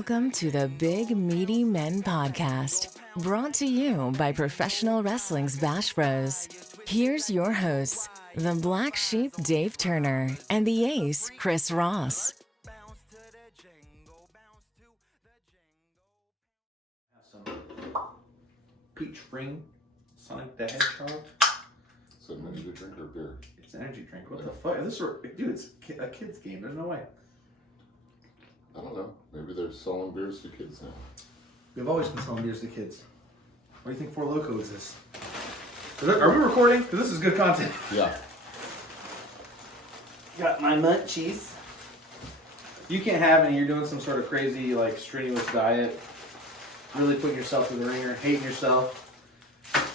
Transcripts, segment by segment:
Welcome to the Big Meaty Men Podcast, brought to you by Professional Wrestling's Bash Bros. Here's your hosts, the Black Sheep Dave Turner and the Ace Chris Ross. Some peach ring, Sonic the Hedgehog. It's an energy drink or beer? It's an energy drink. What the fuck? Dude, it's a kid's game. There's no way. I don't know. Maybe they're selling beers to kids now. We've always been selling beers to kids. What do you think Four Loko is this? Are we recording? Because this is good content. Yeah. Got my munchies. You can't have any. You're doing some sort of crazy, like, strenuous diet. Really putting yourself through the ringer. Hating yourself.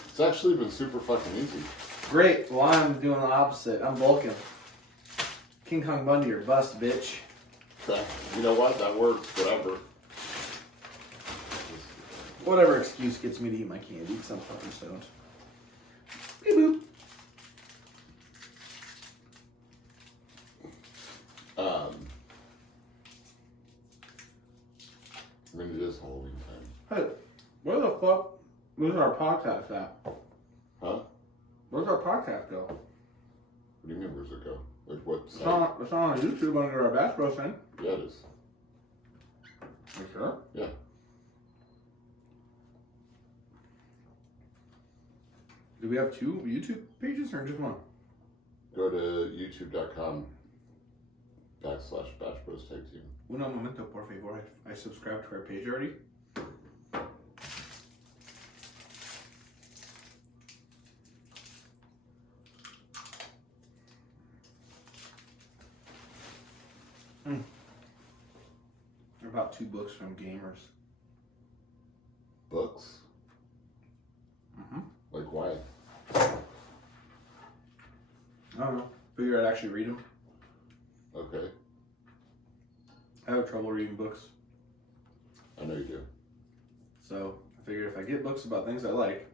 It's actually been super fucking easy. Great. Well, I'm doing the opposite. I'm bulking. King Kong Bundy or bust, bitch. You know what? That works. Whatever. Whatever excuse gets me to eat my candy, because I'm fucking stoned. Beep boop. I mean, it is Halloween time. Hey, where the fuck was our podcast at? Huh? Where's our podcast go? What do you mean, where's it go? Like, what It's site? on YouTube under our Bash Bros thing. Yeah, it is. You sure? Yeah. Do we have two YouTube pages or just one? Go to youtube.com/BashBros Tag Team. Uno momento, por favor. I subscribed to our page already. I bought 2 books from Gamers. Books? Mm-hmm. Like, why? I don't know. Figure I'd actually read them. Okay. I have trouble reading books. I know you do. So I figured if I get books about things I like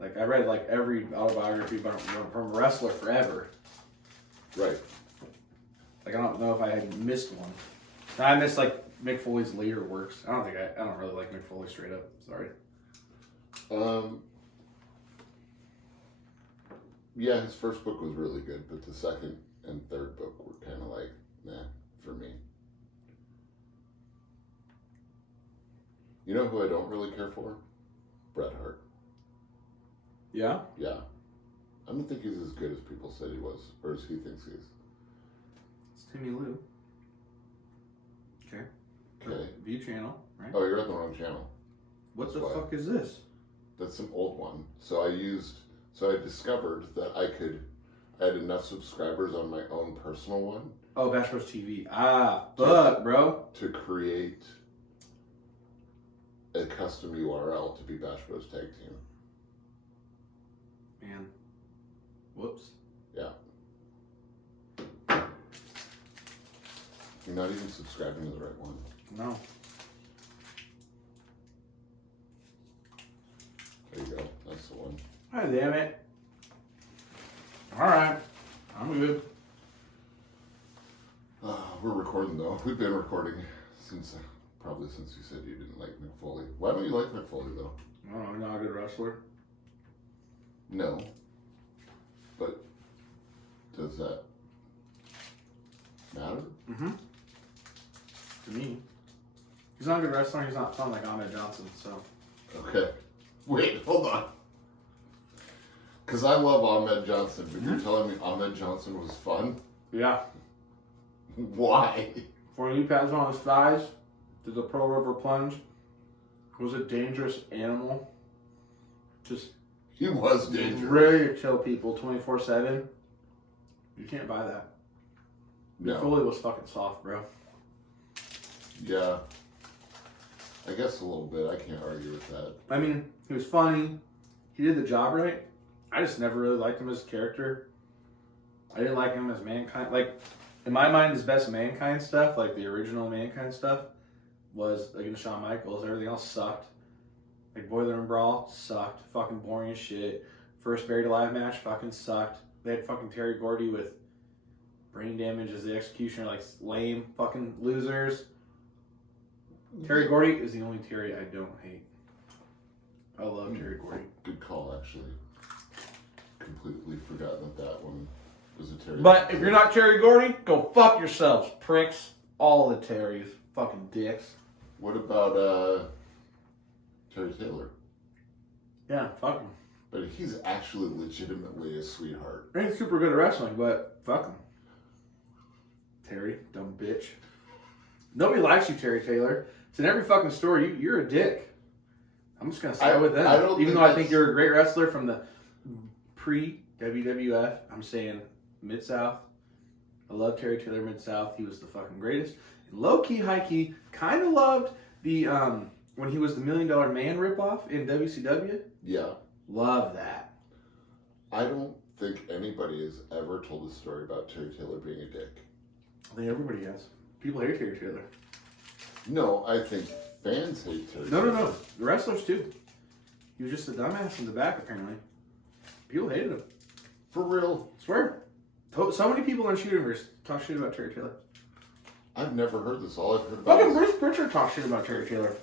I read like every autobiography from a wrestler forever. Right. Like I don't know if I had missed one. I missed like Mick Foley's later works. I don't really like Mick Foley straight up. Sorry. Yeah, his first book was really good, but the second and third book were kind of like, nah, for me. You know who I don't really care for? Bret Hart. Yeah? Yeah. I don't think he's as good as people said he was, or as he thinks he is. It's Timmy Lou. Okay. Okay. View channel, right? Oh, you're on the wrong channel. What That's the why. fuck is this? That's an old one. So I discovered that I had enough subscribers on my own personal one. Oh, Bash Bros TV. Fuck, bro. To create a custom URL to be Bash Bros Tag Team. Man. Whoops. Yeah. You're not even subscribing to the right one. No. There you go. That's the one. God damn it. Alright. I'm good. We're recording though. We've been recording probably since you said you didn't like Mick Foley. Why don't you like Mick Foley though? I don't know, you're not a good wrestler. No. But does that matter? Mm-hmm. To me. He's not a good wrestler, he's not fun like Ahmed Johnson, so. Okay. Wait, hold on. Because I love Ahmed Johnson, but you're telling me Ahmed Johnson was fun? Yeah. Why? For knee pads on his thighs, did the Pearl River plunge, was a dangerous animal. Just He was dangerous. ready to kill people 24/7. You can't buy that. No. Foley was fucking soft, bro. Yeah. I guess a little bit. I can't argue with that. I mean, he was funny. He did the job right. I just never really liked him as a character. I didn't like him as Mankind. Like, in my mind, his best Mankind stuff, like the original Mankind stuff, was against Shawn Michaels. Everything else sucked. Like, Boiler and Brawl sucked. Fucking boring as shit. First Buried Alive match fucking sucked. They had fucking Terry Gordy with brain damage as the executioner, like, lame fucking losers. Terry Gordy is the only Terry I don't hate. I love Terry Gordy. Good call, actually. Completely forgotten that one was a Terry. But if you're not Terry Gordy, go fuck yourselves, pricks. All the Terrys. Fucking dicks. What about Terry Taylor? Yeah, fuck him. But he's actually legitimately a sweetheart. He ain't super good at wrestling, but fuck him. Terry, dumb bitch. Nobody likes you, Terry Taylor. It's in every fucking story. You're a dick. I'm just gonna side with that. Even though I think you're a great wrestler from the pre-WWF, I'm saying Mid-South. I love Terry Taylor Mid-South. He was the fucking greatest. And low-key, high-key, kind of loved the when he was the $1 Million Man ripoff in WCW. Yeah. Love that. I don't think anybody has ever told a story about Terry Taylor being a dick. I think everybody has. People hate Terry Taylor. No, I think fans hate Terry Taylor. No. The wrestlers too. He was just a dumbass in the back, apparently. People hated him. For real? I swear. So many people in the universe talk shit about Terry Taylor. I've never heard this. All I've heard about Fucking Bruce Pritchard talks shit about Terry Taylor.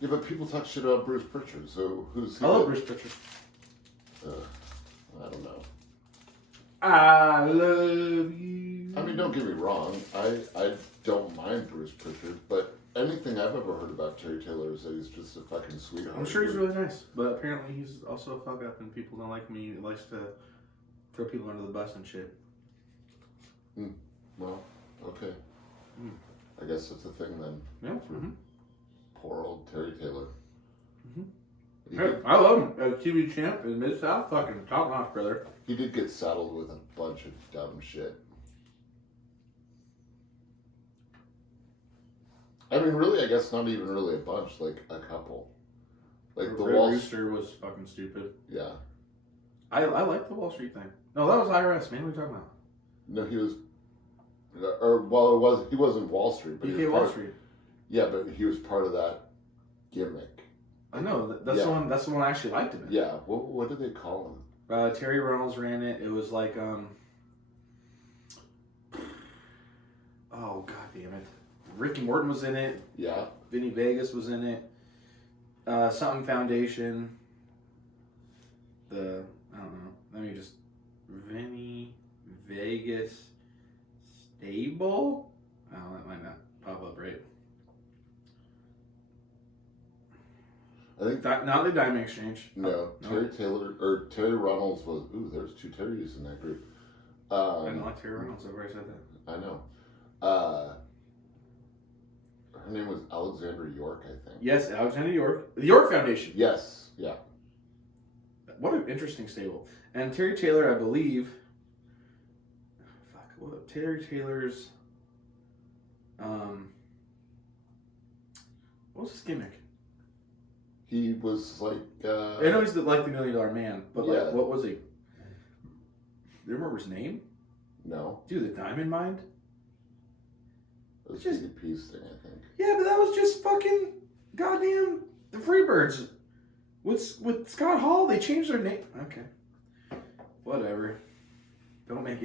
Yeah, but people talk shit about Bruce Pritchard, so who's he? I love Bruce Pritchard. I don't know. I love you. I mean, don't get me wrong. I don't mind Bruce Pritchard, but anything I've ever heard about Terry Taylor is that he's just a fucking sweetheart. I'm sure he's really nice, but apparently he's also a fuck up and people don't like him. He likes to throw people under the bus and shit. Well, okay. I guess that's a thing then. Yeah. Poor old Terry Taylor. Hey, I love him. As TV champ in Mid-South, fucking top notch, brother. He did get saddled with a bunch of dumb shit. I mean, really, I guess not even really a bunch, like a couple. Like the Red Wall Rooster was fucking stupid. Yeah. I like the Wall Street thing. No, that was IRS, man. What are you talking about? No, he was. He wasn't Wall Street, but he was Wall Street. Yeah, but he was part of that gimmick. I know. That's the one. That's the one I actually liked him in. Yeah. What did they call him? Terry Reynolds ran it. It was like oh god damn it. Ricky Morton was in it. Yeah. Vinny Vegas was in it. Something Foundation. I don't know. Let me just Vinny Vegas Stable. Oh, that might not pop up right. I think Not the Diamond Exchange. No, Terry Taylor or Terry Reynolds was. Ooh, there's two Terrys in that group. I don't like Terry Reynolds. I've already said that. I know. Her name was Alexandra York, I think. Yes, Alexander York. The York Foundation. Yes. Yeah. What an interesting stable. And Terry Taylor, I believe. Terry Taylor's. What was his gimmick? He was like. I know he's like the $1 Million Man, but yeah. like, what was he? Do you remember his name? No. Dude, the Diamond Mind? It was just DDP's thing, I think. Yeah, but that was just fucking goddamn the Freebirds. With Scott Hall, they changed their name. Okay. Whatever. Don't make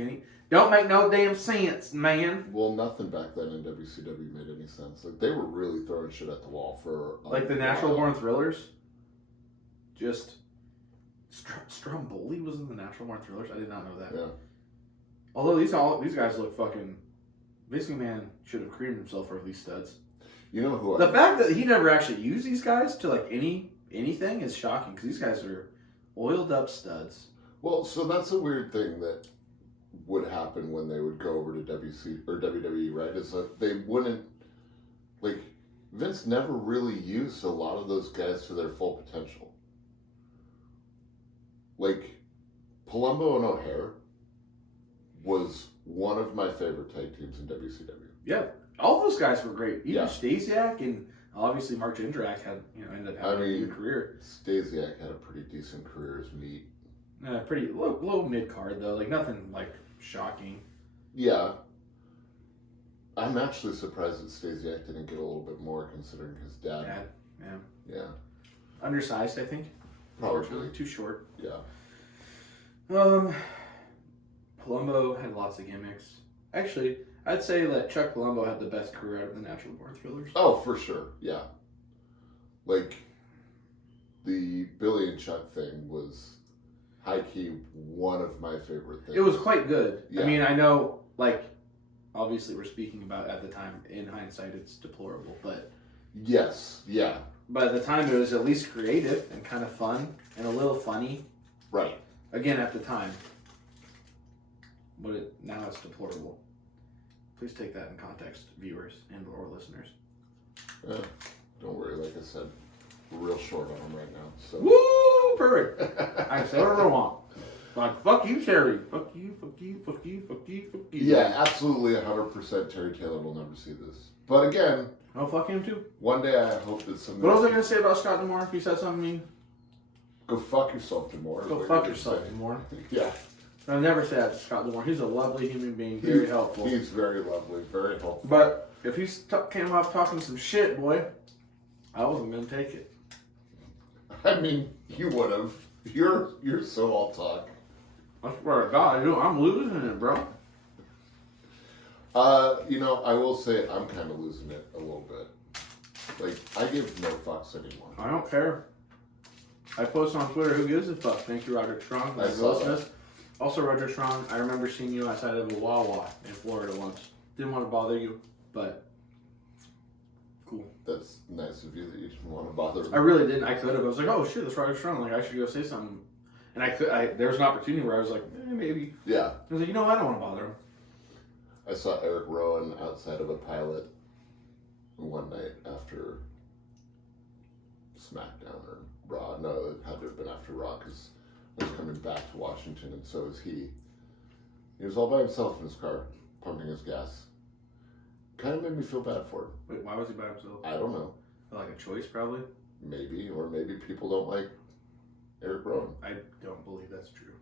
no damn sense, man. Well, nothing back then in WCW made any sense. Like, they were really throwing shit at the wall for... Like the Natural Born Thrillers? Just... Stromboli was in the Natural Born Thrillers? I did not know that. Yeah. Although these guys look fucking... Vince McMahon should have creamed himself for these studs. You know who The fact that he never actually used these guys to like anything is shocking because these guys are oiled up studs. Well, so that's a weird thing that would happen when they would go over to WC or WWE, right? Is that they wouldn't like Vince never really used a lot of those guys to their full potential. Like Palumbo and O'Hare was one of my favorite tag teams in WCW. Yeah, all those guys were great. Even Yeah. Stasiak and obviously Mark Jindrak ended up having a good career. Stasiak had a pretty decent career as Meat. Pretty low mid card though, like nothing like shocking. Yeah. I'm actually surprised that Stasiak didn't get a little bit more considering his dad. Yeah. Undersized, I think. Probably. Too short. Yeah. Palumbo had lots of gimmicks. Actually, I'd say that Chuck Palumbo had the best career out of the Natural Born Thrillers. Oh, for sure, yeah. Like, the Billy and Chuck thing was high-key one of my favorite things. It was quite good. Yeah. I mean, I know, like, obviously we're speaking about at the time. In hindsight, it's deplorable, but... Yes, yeah. But at the time, it was at least creative and kind of fun and a little funny. Right. Again, at the time. But now it's deplorable. Please take that in context, viewers and or listeners. Don't worry, like I said, we're real short on them right now. So. Woo! Perfect. I say whatever I want. Like, fuck you, Terry. Fuck you, fuck you, fuck you, fuck you, fuck you. Yeah, absolutely 100% Terry Taylor will never see this. But again... Oh, fuck him too. One day I hope that some... What was I going to say about Scott D'Amore if you said something mean? Go fuck yourself, D'Amore. Go fuck yourself, D'Amore. Yeah. I'll never say that to Scott D'Amore. He's a lovely human being, very helpful. He's very lovely, very helpful. But if he came off talking some shit, boy, I wasn't going to take it. I mean, you would have. You're so all talk. I swear to God, I'm losing it, bro. I will say I'm kind of losing it a little bit. Like, I give no fucks anymore. I don't care. I post on Twitter, who gives a fuck? Thank you, Roger Strong. I saw that. Also, Roger Strong, I remember seeing you outside of a Wawa in Florida once. Didn't want to bother you, but cool. That's nice of you that you didn't want to bother me. I really didn't. I could have. I was like, oh shit, that's Roger Strong. Like, I should go say something. And there was an opportunity where I was like, maybe. Yeah. I was like, you know what? I don't want to bother him. I saw Eric Rowan outside of a pilot one night after SmackDown or Raw. No, it had to have been after Raw because I was coming back to Washington and so was he. He was all by himself in his car, pumping his gas. Kind of made me feel bad for him. Wait, why was he by himself? I don't know. Like a choice, probably? Maybe, or maybe people don't like Eric Rowan. I don't believe that's true.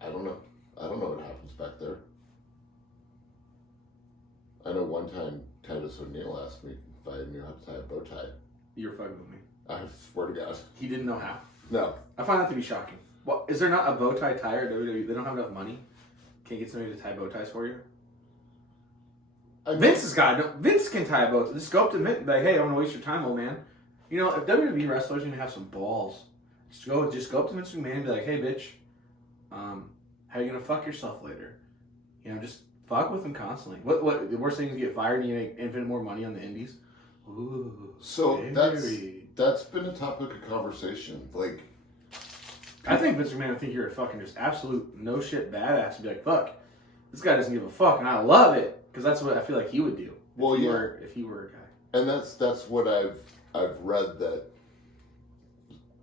I don't know. I don't know what happens back there. I know one time Titus O'Neil asked me if I knew how to tie a bow tie. You're fucking with me. I swear to God. He didn't know how. No. I find that to be shocking. Well, is there not a bow tie tire at WWE? They don't have enough money. Can't get somebody to tie bow ties for you. Vince has got no. Vince can tie a bow tie. Just go up to Vince and be like, hey, I don't want to waste your time, old man. You know, if WWE wrestlers need to have some balls, just go up to Vince McMahon and be like, hey, bitch, how you gonna fuck yourself later? You know, just fuck with him constantly. What the worst thing is get fired and you make infinite more money on the indies? Ooh. So scary. that's been a topic of conversation. Like, I think Vince McMahon would think you're a fucking just absolute no shit badass and be like, fuck, this guy doesn't give a fuck, and I love it because that's what I feel like he would do. Well, if he were a guy. And that's what I've read, that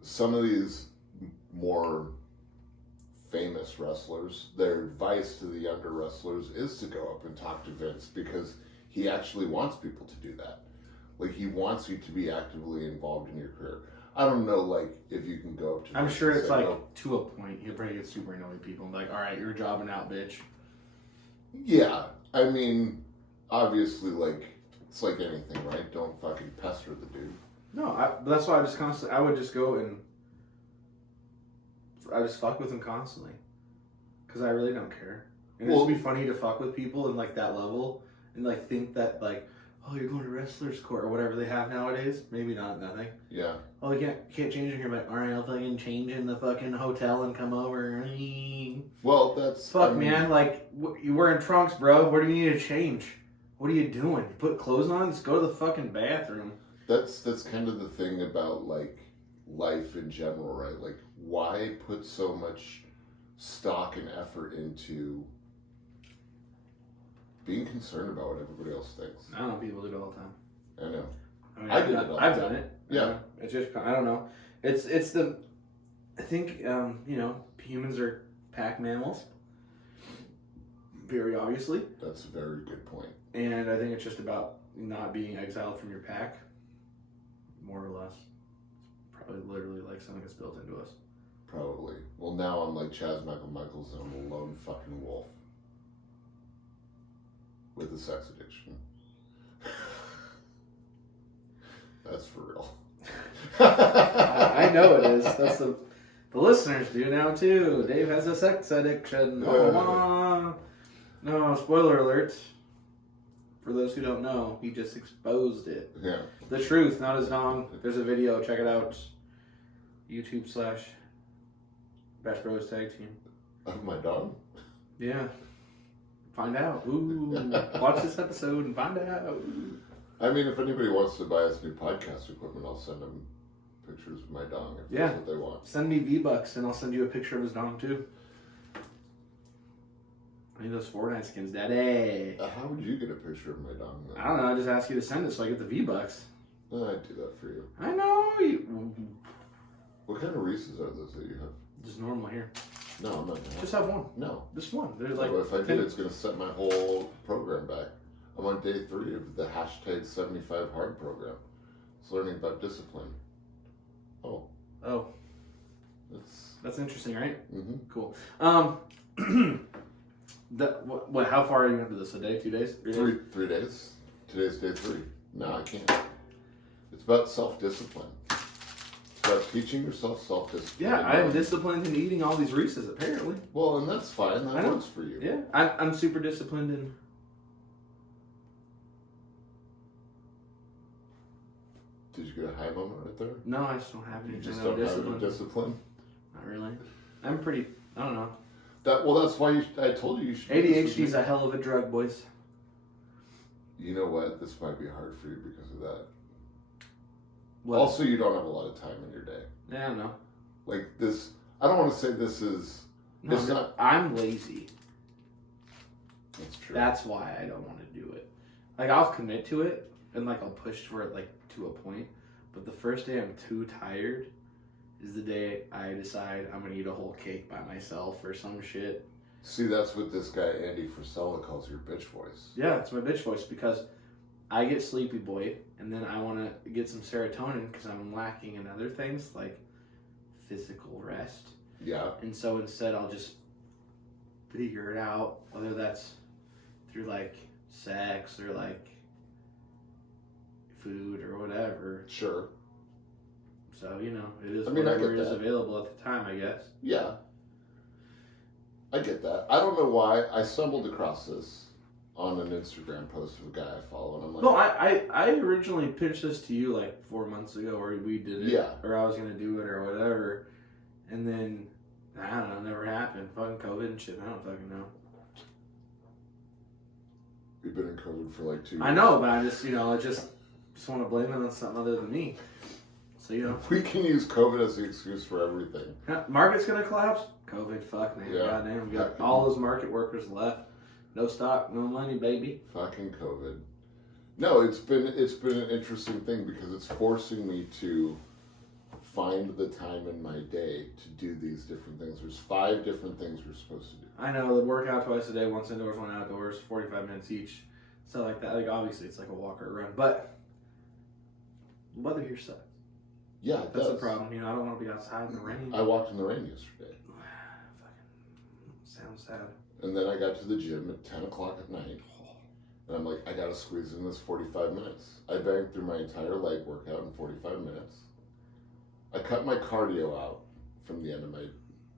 some of these more famous wrestlers, their advice to the younger wrestlers is to go up and talk to Vince because he actually wants people to do that. Like, he wants you to be actively involved in your career. I don't know, like, if you can go up to I'm Vince sure and it's say, like no. to a point. He'll probably get super annoyed with people and be like, all right, you're jobbing out, bitch. Yeah, I mean, obviously, like, it's like anything, right? Don't fucking pester the dude. No, that's why I would just go and I just fuck with him constantly. Because I really don't care. And it'd just be funny to fuck with people in, like, that level and, like, think that, like, oh, you're going to wrestler's court or whatever they have nowadays. Maybe nothing. Yeah. Oh, you can't change in here, but all right, I'll fucking change in the fucking hotel and come over. Well, that's... Fuck, man, like, you wearing trunks, bro. What do you need to change? What are you doing? You put clothes on? Just go to the fucking bathroom. That's kind of the thing about, like, life in general, right? Like, why put so much stock and effort into being concerned about what everybody else thinks? I don't know, people do it all the time. I know. I mean, I did it all the I've time. done it. Yeah. It's just, I don't know. It's the, I think, humans are pack mammals. Very obviously. That's a very good point. And I think it's just about not being exiled from your pack. More or less. It's probably literally like something that's built into us. Probably. Well, now I'm like Chaz Michaels and I'm a lone fucking wolf. With a sex addiction. That's for real. I know it is. That's the listeners do now too. Dave has a sex addiction. No, spoiler alert. For those who don't know, he just exposed it. Yeah. The truth, not his dong. There's a video. Check it out. YouTube/Bash Bros Tag Team. Of my dog? Yeah. Find out. Ooh. Watch this episode and find out. I mean, if anybody wants to buy us new podcast equipment, I'll send them pictures of my dong if that's what they want. Send me V-Bucks and I'll send you a picture of his dong too. I need those Fortnite skins, daddy. How would you get a picture of my dong then? I don't know. I just ask you to send it so I get the V-Bucks. I'd do that for you. I know. What kind of Reese's are those that you have? Just normal here. No, I'm not gonna Just have one. No. Just one. They're like. If I did, it's gonna set my whole program back. I'm on day 3 of the #75 hard program. It's learning about discipline. Oh. That's interesting, right? Mm-hmm. Cool. What? How far are you into this? A day? 2 days? 3 days? 3 days. Today's day 3. No, I can't. It's about self-discipline. It's about teaching yourself self-discipline. Yeah, I am disciplined in eating all these Reese's, apparently. Well, and that's fine. That works for you. Yeah, I'm super disciplined in... Did you get a high moment right there? No, I just don't have anything. You just don't have any discipline? Not really. I'm pretty... I don't know. That's why I told you should... ADHD is a hell of a drug, boys. You know what? This might be hard for you because of that. What? Also, you don't have a lot of time in your day. Yeah, I know. Like this... I don't want to say this is... No, it's not... I'm lazy. That's true. That's why I don't want to do it. Like, I'll commit to it, and like I'll push for it like to a point. But the first day I'm too tired is the day I decide I'm gonna eat a whole cake by myself or some shit. See, that's what this guy Andy Frisella calls your bitch voice. Yeah, it's my bitch voice because I get sleepy boy, and then I want to get some serotonin because I'm lacking in other things like physical rest. Yeah. And so instead I'll just figure it out, whether that's through like sex or like food or whatever. Sure. So, you know, it is whatever is available at the time, I guess. Yeah. I get that. I don't know why. I stumbled across this on an Instagram post of a guy I follow, and I'm like... No, I originally pitched this to you like 4 months ago, or we did it. Yeah. Or I was going to do it or whatever. And then, I don't know, never happened. Fucking COVID and shit, I don't fucking know. You've been in COVID for like 2 years. I know, but I just, I just want to blame it on something other than me. So, We can use COVID as the excuse for everything. Market's going to collapse? COVID, fuck, man. Yeah. Goddamn, we got all those market workers left. No stock, no money, baby. Fucking COVID. No, it's been an interesting thing because it's forcing me to find the time in my day to do these different things. There's 5 different things we're supposed to do. I know, the workout twice a day, once indoors, one outdoors, 45 minutes each. Stuff like that. Like, obviously, it's like a walk or a run. But the weather here sucks. Yeah, it That's does. the problem. I don't want to be outside in the rain. I walked in the rain yesterday. Fucking sounds sad. And then I got to the gym at 10 o'clock at night. And I'm like, I gotta squeeze in this 45 minutes. I banged through my entire leg workout in 45 minutes. I cut my cardio out from the end of my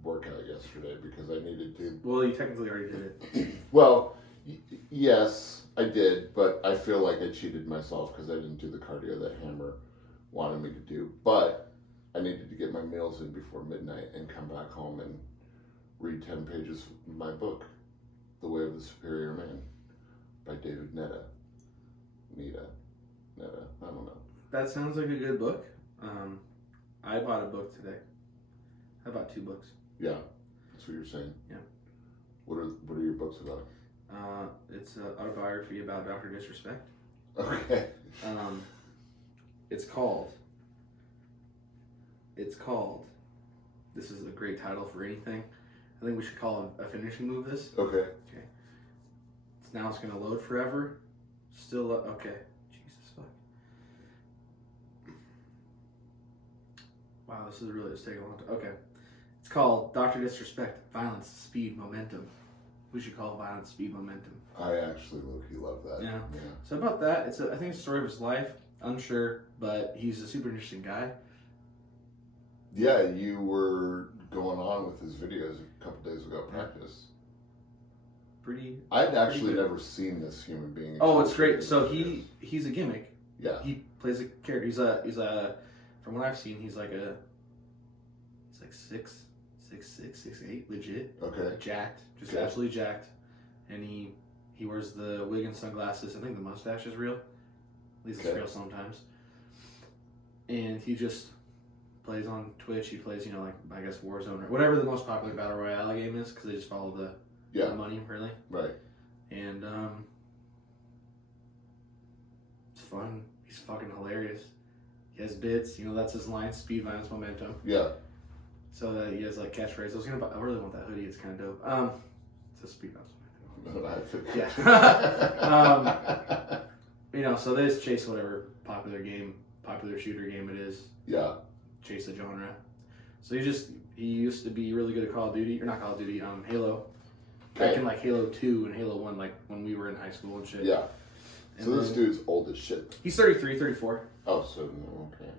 workout yesterday because I needed to. Well, you technically already did it. Well, yes, I did, but I feel like I cheated myself because I didn't do the cardio that Hammer wanted me to do. But I needed to get my meals in before midnight and come back home and read 10 pages of my book, The Way of the Superior Man, by David Netta. I don't know. That sounds like a good book. I bought a book today. I bought 2 books. Yeah, that's what you're saying. Yeah. What are your books about? It's an autobiography about Dr. Disrespect. Okay. It's called. This is a great title for anything. I think we should call a finishing move this. Okay. Okay. Now it's gonna load forever. Still okay. Jesus fuck. Wow, this is really just taking a long time. Okay. It's called Dr. Disrespect, Violence, Speed, Momentum. We should call it Violence, Speed, Momentum. I actually low-key love that. Yeah. So about that, I think it's a story of his life. Unsure, but he's a super interesting guy. Yeah, you were going on with his videos a couple days ago at practice. pretty. I'd actually never seen this human being. Oh, it's great. So he's a gimmick. Yeah. He plays a character. He's a from what I've seen, he's like 6'8", legit. Okay. Jacked, just absolutely jacked, and he wears the wig and sunglasses. I think the mustache is real. At least it's real sometimes. And he just plays on Twitch. He plays, like I guess Warzone or whatever the most popular battle royale game is, because they just follow the money really. Right. And it's fun. He's fucking hilarious. He has bits. That's his line: speed, violence, momentum. Yeah. So that he has like catchphrases. I really want that hoodie. It's kind of dope. It's a speed, violence, momentum. Yeah. So they just chase whatever popular shooter game it is. Yeah. Chase the genre. So he used to be really good at Call of Duty, or not Call of Duty, Halo. Back in like Halo 2 and Halo 1, like when we were in high school and shit. Yeah. And so this dude's old as shit. He's 33, 34. Oh, so okay.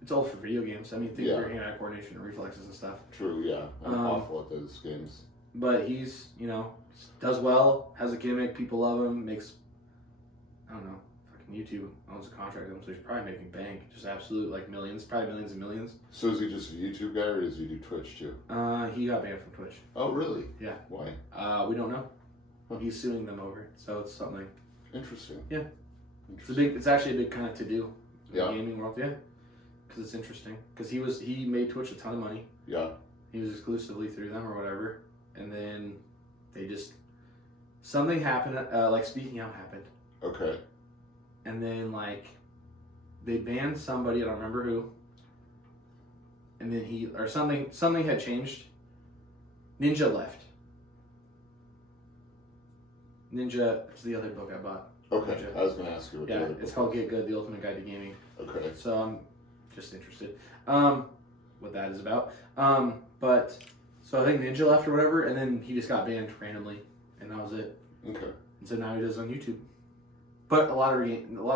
It's old for video games. I mean, think of your hand-eye coordination and reflexes and stuff. True, yeah. I'm awful at those games. But he's, does well, has a gimmick, people love him, makes, I don't know, fucking YouTube owns a contract with him, so he's probably making bank. Just absolute, like, millions, probably millions and millions. So is he just a YouTube guy, or does he do Twitch, too? He got banned from Twitch. Oh, really? Yeah. Why? We don't know. He's suing them over it, so it's something. Interesting. Yeah. It's actually a big kind of to-do in the gaming world, yeah. Because it's interesting. Because he made Twitch a ton of money. Yeah. He was exclusively through them or whatever. And then they just... Something happened, like Speaking Out happened. Okay. And then, like, they banned somebody, I don't remember who. And then something had changed. Ninja left. Ninja, it's the other book I bought. Okay, Ninja. I was going to ask you what the other book it's called Get Good, The Ultimate Guide to Gaming. Okay. So I'm just interested what that is about. But, so I think Ninja left or whatever, and then he just got banned randomly, and that was it. Okay. And so now he does on YouTube. But a lot of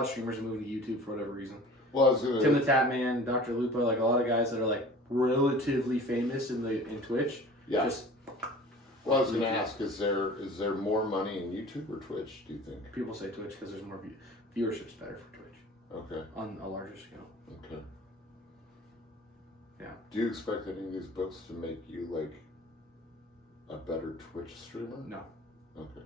streamers are moving to YouTube for whatever reason. Well, I was gonna... Tim the Tap Man, Dr. Lupa, like a lot of guys that are like relatively famous in Twitch. Yeah. Just, well, I was going to ask, is there more money in YouTube or Twitch, do you think? people say Twitch because there's more viewership's better for Twitch. Okay. On a larger scale. Okay. Yeah. Do you expect any of these books to make you, like, a better Twitch streamer? No. Okay.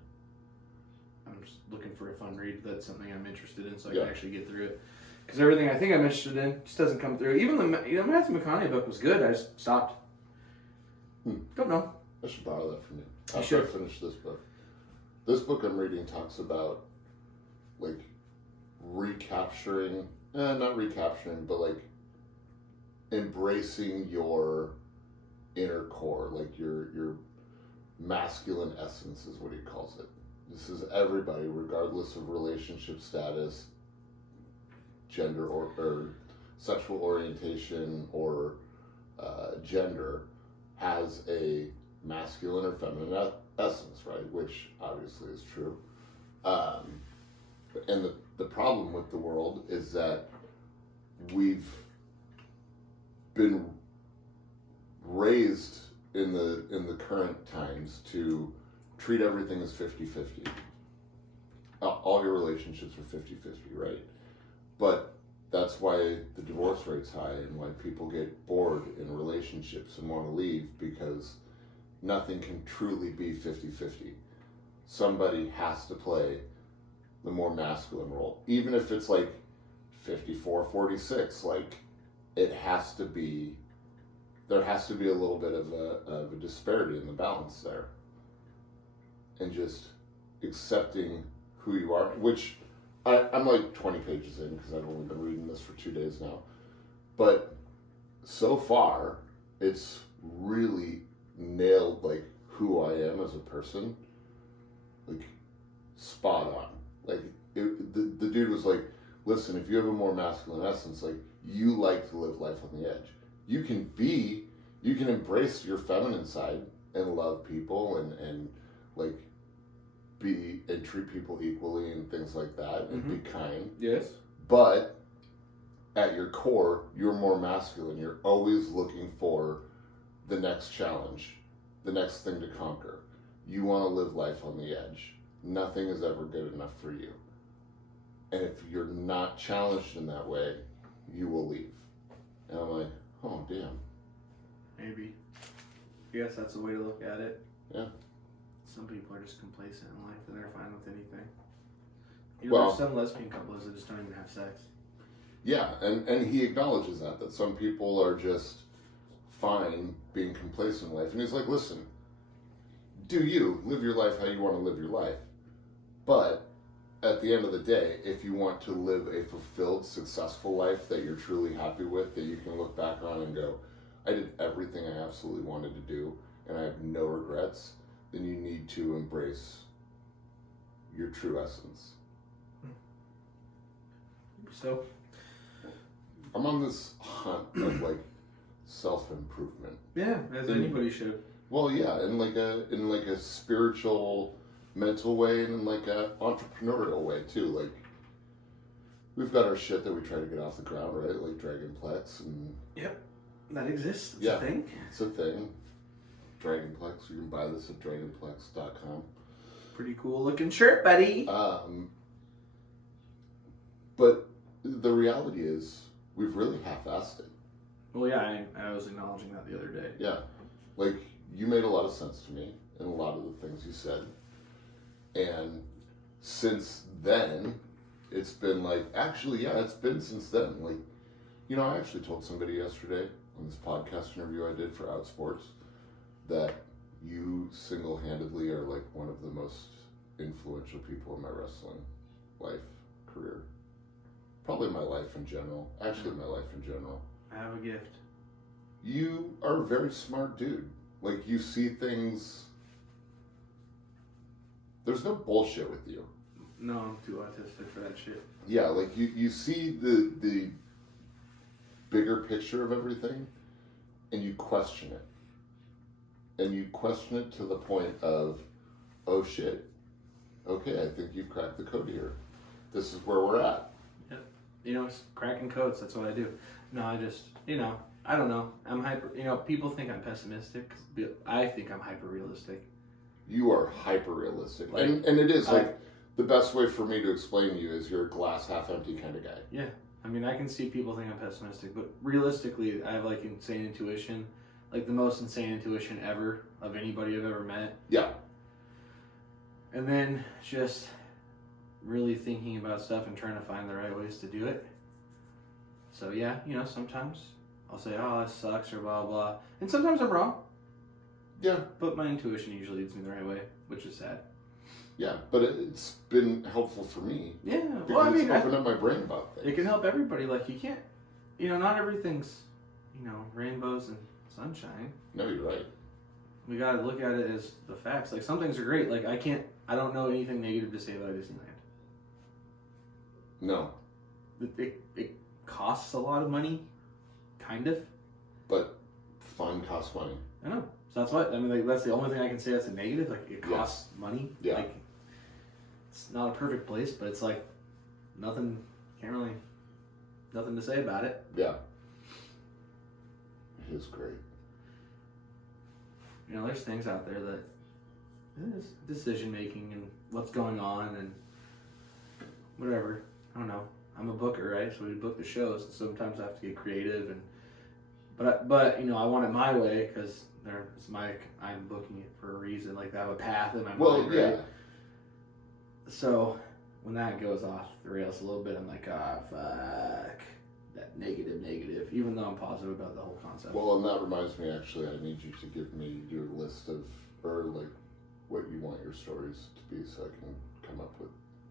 I'm just looking for a fun read that's something I'm interested in so I Yeah. can actually get through it. Because everything I think I'm interested in just doesn't come through. Even the Matthew McConaughey book was good. I just stopped. Don't know. I should borrow that from you. You After I finish this book. This book I'm reading talks about, like, not recapturing, but, like, embracing your inner core, like your masculine essence is what he calls it. This is everybody, regardless of relationship status, gender or sexual orientation or gender, has a masculine or feminine essence, right? Which obviously is true. And the problem with the world is that we've been raised in the current times to treat everything as 50-50. All your relationships are 50-50, right? But that's why the divorce rate's high and why people get bored in relationships and want to leave, because nothing can truly be 50-50. Somebody has to play the more masculine role. Even if it's like 54-46, like there has to be a little bit of a disparity in the balance there. And just accepting who you are, which I'm like 20 pages in because I've only been reading this for 2 days now. But so far, it's really nailed like who I am as a person, like spot on. Like the dude was like, listen, if you have a more masculine essence, like you like to live life on the edge. You can embrace your feminine side and love people and like be and treat people equally and things like that and be kind. Yes. But at your core, you're more masculine. You're always looking for the next challenge, the next thing to conquer. you want to live life on the edge. Nothing is ever good enough for you. And if you're not challenged in that way, you will leave. And I'm like, oh, damn. Maybe. I guess that's a way to look at it. Yeah. Some people are just complacent in life and they're fine with anything. You know, there's some lesbian couples that just don't even have sex. Yeah, and he acknowledges that some people are just fine being complacent in life. And he's like, listen, do you live your life how you want to live your life. But at the end of the day, if you want to live a fulfilled, successful life that you're truly happy with, that you can look back on and go, I did everything I absolutely wanted to do, and I have no regrets, then you need to embrace your true essence. So? I'm on this hunt of, like, self-improvement. Yeah, as anybody should. Well, yeah, in like a spiritual, mental way, and in like a entrepreneurial way too. Like, we've got our shit that we try to get off the ground, right? Like Dragonplex and. Yep, that exists. It's yeah, a thing. It's a thing. Dragonplex. You can buy this at dragonplex.com. Pretty cool looking shirt, buddy. But the reality is, we've really half-assed it. Well, yeah, I was acknowledging that the other day. Yeah, like, you made a lot of sense to me in a lot of the things you said. And since then, it's been like, actually, yeah, it's been since then. Like, you know, I actually told somebody yesterday on this podcast interview I did for Outsports that you single-handedly are like one of the most influential people in my wrestling life, career. Probably my life in general. Actually, my life in general. I have a gift. You are a very smart dude. Like, you see things. There's no bullshit with you. No, I'm too autistic for that shit. Yeah, like, you see the bigger picture of everything, and you question it. And you question it to the point of, oh shit, okay, I think you've cracked the code here. This is where we're at. Yep. You know, it's cracking codes, that's what I do. No, I just, you know, I don't know. I'm hyper, you know, people think I'm pessimistic. I think I'm hyper realistic. You are hyper realistic. Like, and it is, like, the best way for me to explain to you is you're a glass half empty kind of guy. Yeah. I mean, I can see people think I'm pessimistic, but realistically, I have, like, insane intuition. Like, the most insane intuition ever of anybody I've ever met. Yeah. And then just really thinking about stuff and trying to find the right ways to do it. So, yeah, you know, sometimes I'll say, oh, that sucks, or blah, blah. And sometimes I'm wrong. Yeah. But my intuition usually leads me the right way, which is sad. Yeah, but it's been helpful for me. Yeah, because well, I mean, it's opened up my brain about things. It can help everybody. Like, you can't, you know, not everything's, you know, rainbows and sunshine. No, you're right. We gotta look at it as the facts. Like, some things are great. Like, I don't know anything negative to say about Disneyland. No. It costs a lot of money, kind of. But fun costs money. I know. So that's what, I mean, like, that's the only thing I can say that's a negative. Like, it costs money. Yeah. Like, it's not a perfect place, but it's like, nothing to say about it. Yeah. It is great. You know, there's things out there that is decision making and what's going on and whatever. I don't know. I'm a booker, right? So we book the shows. And sometimes I have to get creative and but you know, I want it my way because I'm booking it for a reason. Like, I have a path in my mind, yeah. right? So when that goes off the rails a little bit, I'm like, fuck. That negative, even though I'm positive about the whole concept. Well, and that reminds me, actually, I need you to give me your list of, or like, what you want your stories to be so I can come up with.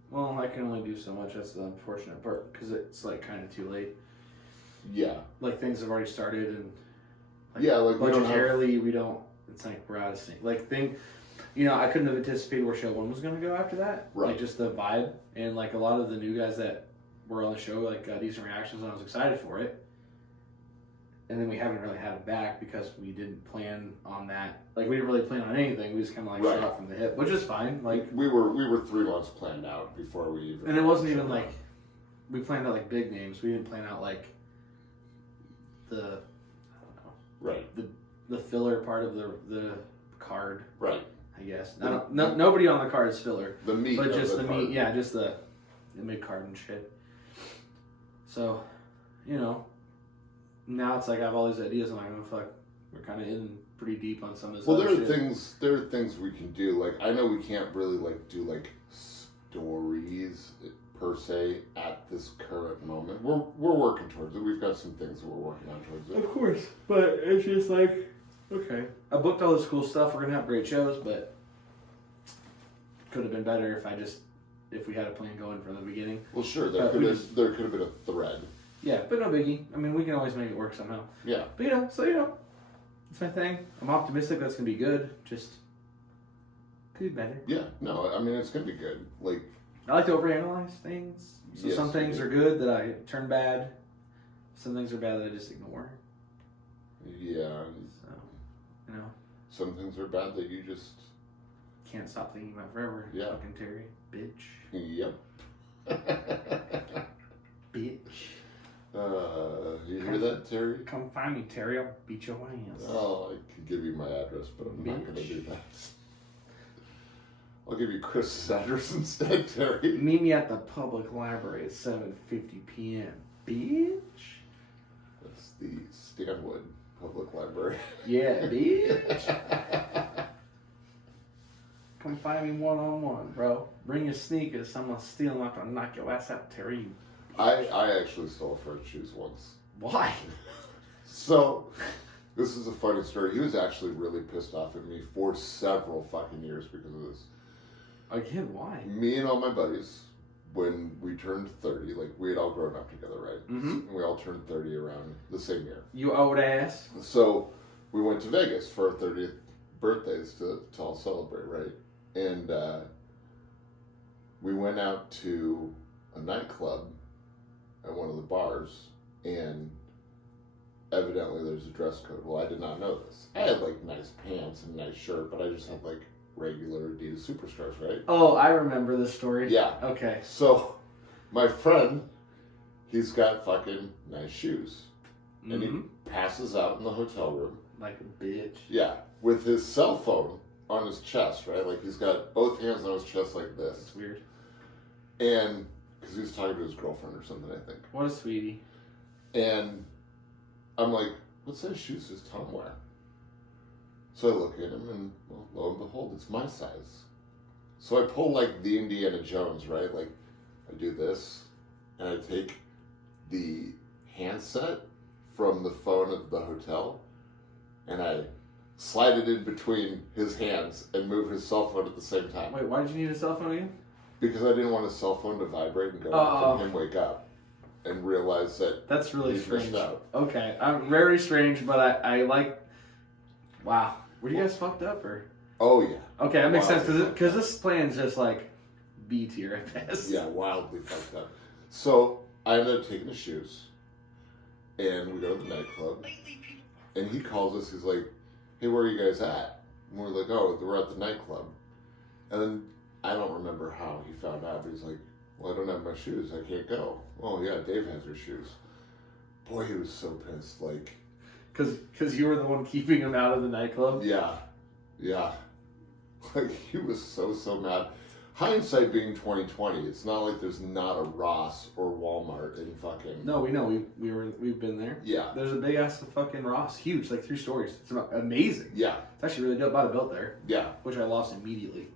Well, I can only do so much. That's the unfortunate part, because it's, like, kind of too late. Yeah. Like, things have already started, and like, yeah, like, budgetarily, we don't, it's like, we're out of sync. Like, you know, I couldn't have anticipated where show 1 was going to go after that. Right. Like, just the vibe, and, like, a lot of the new guys that were on the show, like, got decent reactions, and I was excited for it. And then we haven't really had it back because we didn't plan on that. Like, we didn't really plan on anything. We just kind of, like, shot from the hip, which is fine. Like, we were 3 months planned out before we even. And it wasn't even like we planned out like big names. We didn't plan out like I don't know. Right. The filler part of the card. Right. I guess. Nobody on the card is filler. The meat, but just the card. meat. Yeah, just the mid card and shit. So, now it's like I have all these ideas, and I'm like, oh fuck, we're kind of in pretty deep on some of this. Well, other there shit. are things we can do. Like, I know we can't really do stories per se at this current moment. We're working towards it. We've got some things that we're working on towards it. Of course, but it's just like, okay, I booked all this cool stuff. We're gonna have great shows, but could have been better if we had a plan going from the beginning. Well, sure, there could have been a thread. Yeah, but no biggie. I mean, we can always make it work somehow. Yeah. But it's my thing. I'm optimistic that's gonna be good. Just could be better. Yeah, no, I mean, it's gonna be good. Like, I like to overanalyze things. So yes, some things are good that I turn bad. Some things are bad that I just ignore. Yeah. So, some things are bad that you just can't stop thinking about forever. Yeah. Fucking Terry. Bitch. Yep. Bitch. You hear that, Terry? Come find me, Terry. I'll beat your ass. Oh, I could give you my address, but I'm not going to do that. I'll give you Chris's address instead, Terry. Meet me at the public library at 7:50 p.m. Bitch. That's the Stanwood Public Library. Yeah, bitch. Come find me one-on-one, bro. Bring your sneakers. I'm going to steal them after I knock your ass out, Terry. I actually stole Fred's shoes once. Why? So, this is a funny story. He was actually really pissed off at me for several fucking years because of this. Again, why? Me and all my buddies, when we turned 30, we had all grown up together, right? Mm-hmm. And we all turned 30 around the same year. You old ass. So, we went to Vegas for our 30th birthdays to all celebrate, right? And we went out to a nightclub at one of the bars, and evidently there's a dress code. Well, I did not know this. I had nice pants and a nice shirt, but I just had regular Adidas Superstars, right? Oh, I remember this story. Yeah. Okay. So, my friend, he's got fucking nice shoes. Mm-hmm. And he passes out in the hotel room. Like a bitch. Yeah. With his cell phone on his chest, right? He's got both hands on his chest like this. That's weird. And, because he was talking to his girlfriend or something, I think. What a sweetie. And I'm like, what size shoes does Tom wear? So I look at him, and lo and behold, it's my size. So I pull the Indiana Jones, right? I do this, and I take the handset from the phone of the hotel, and I slide it in between his hands and move his cell phone at the same time. Wait, why did you need a cell phone again? Because I didn't want his cell phone to vibrate and go off and him wake up and realize that that's really he's strange. missed out. Okay, I'm very strange, but I like. Wow, were you guys fucked up or? Oh yeah. Okay, that makes sense because this plan's just B tier, I guess. Yeah, wildly fucked up. So I ended up taking the shoes, and we go to the nightclub, and he calls us. He's like, "Hey, where are you guys at?" And we're like, "Oh, we're at the nightclub." And then I don't remember how he found out, but he's like, "Well, I don't have my shoes. I can't go." "Oh yeah, Dave has your shoes." Boy, he was so pissed. Because you were the one keeping him out of the nightclub. Yeah. He was so mad. Hindsight being 2020, it's not like there's not a Ross or Walmart in fucking. No, we know we've been there. Yeah. There's a big ass fucking Ross, huge, 3 stories. It's amazing. Yeah. It's actually really dope. Bought a belt there. Yeah. Which I lost immediately.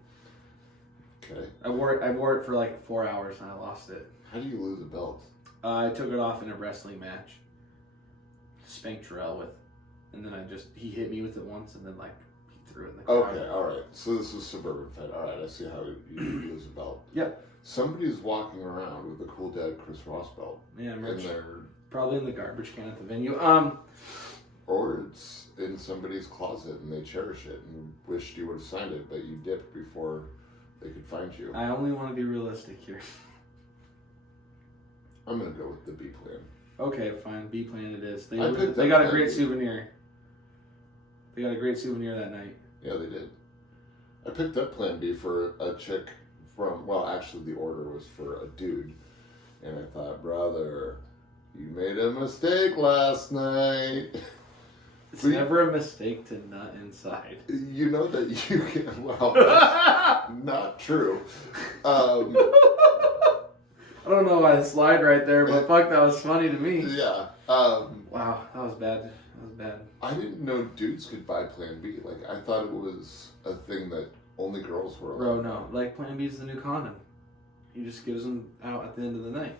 Okay. I wore it for 4 hours and I lost it. How do you lose a belt? I took it off in a wrestling match. Spanked Terrell with, and then he hit me with it once, and then he threw it in the crowd. Okay, all right. So this was Suburban Fed. All right, I see how you lose a belt. Yep. Somebody's walking around with a Cool Dad Chris Ross belt. Yeah, and they're probably in the garbage can at the venue. Or it's in somebody's closet and they cherish it and wished you would have signed it, but you dipped before they could find you. I only want to be realistic here. I'm gonna go with the B plan. Okay, fine. B plan it is. They I picked got up a great that- souvenir. They got a great souvenir that night. Yeah, they did. I picked up Plan B for a chick from, well, actually the order was for a dude. And I thought, brother, you made a mistake last night. It's never a mistake to nut inside. You know that you can. Well, not true. I don't know why it slide right there, but fuck, that was funny to me. Yeah. Wow, that was bad. That was bad. I didn't know dudes could buy Plan B. Like, I thought it was a thing that only girls were allowed. Bro, no. Like, Plan B is the new condom. He just gives them out at the end of the night.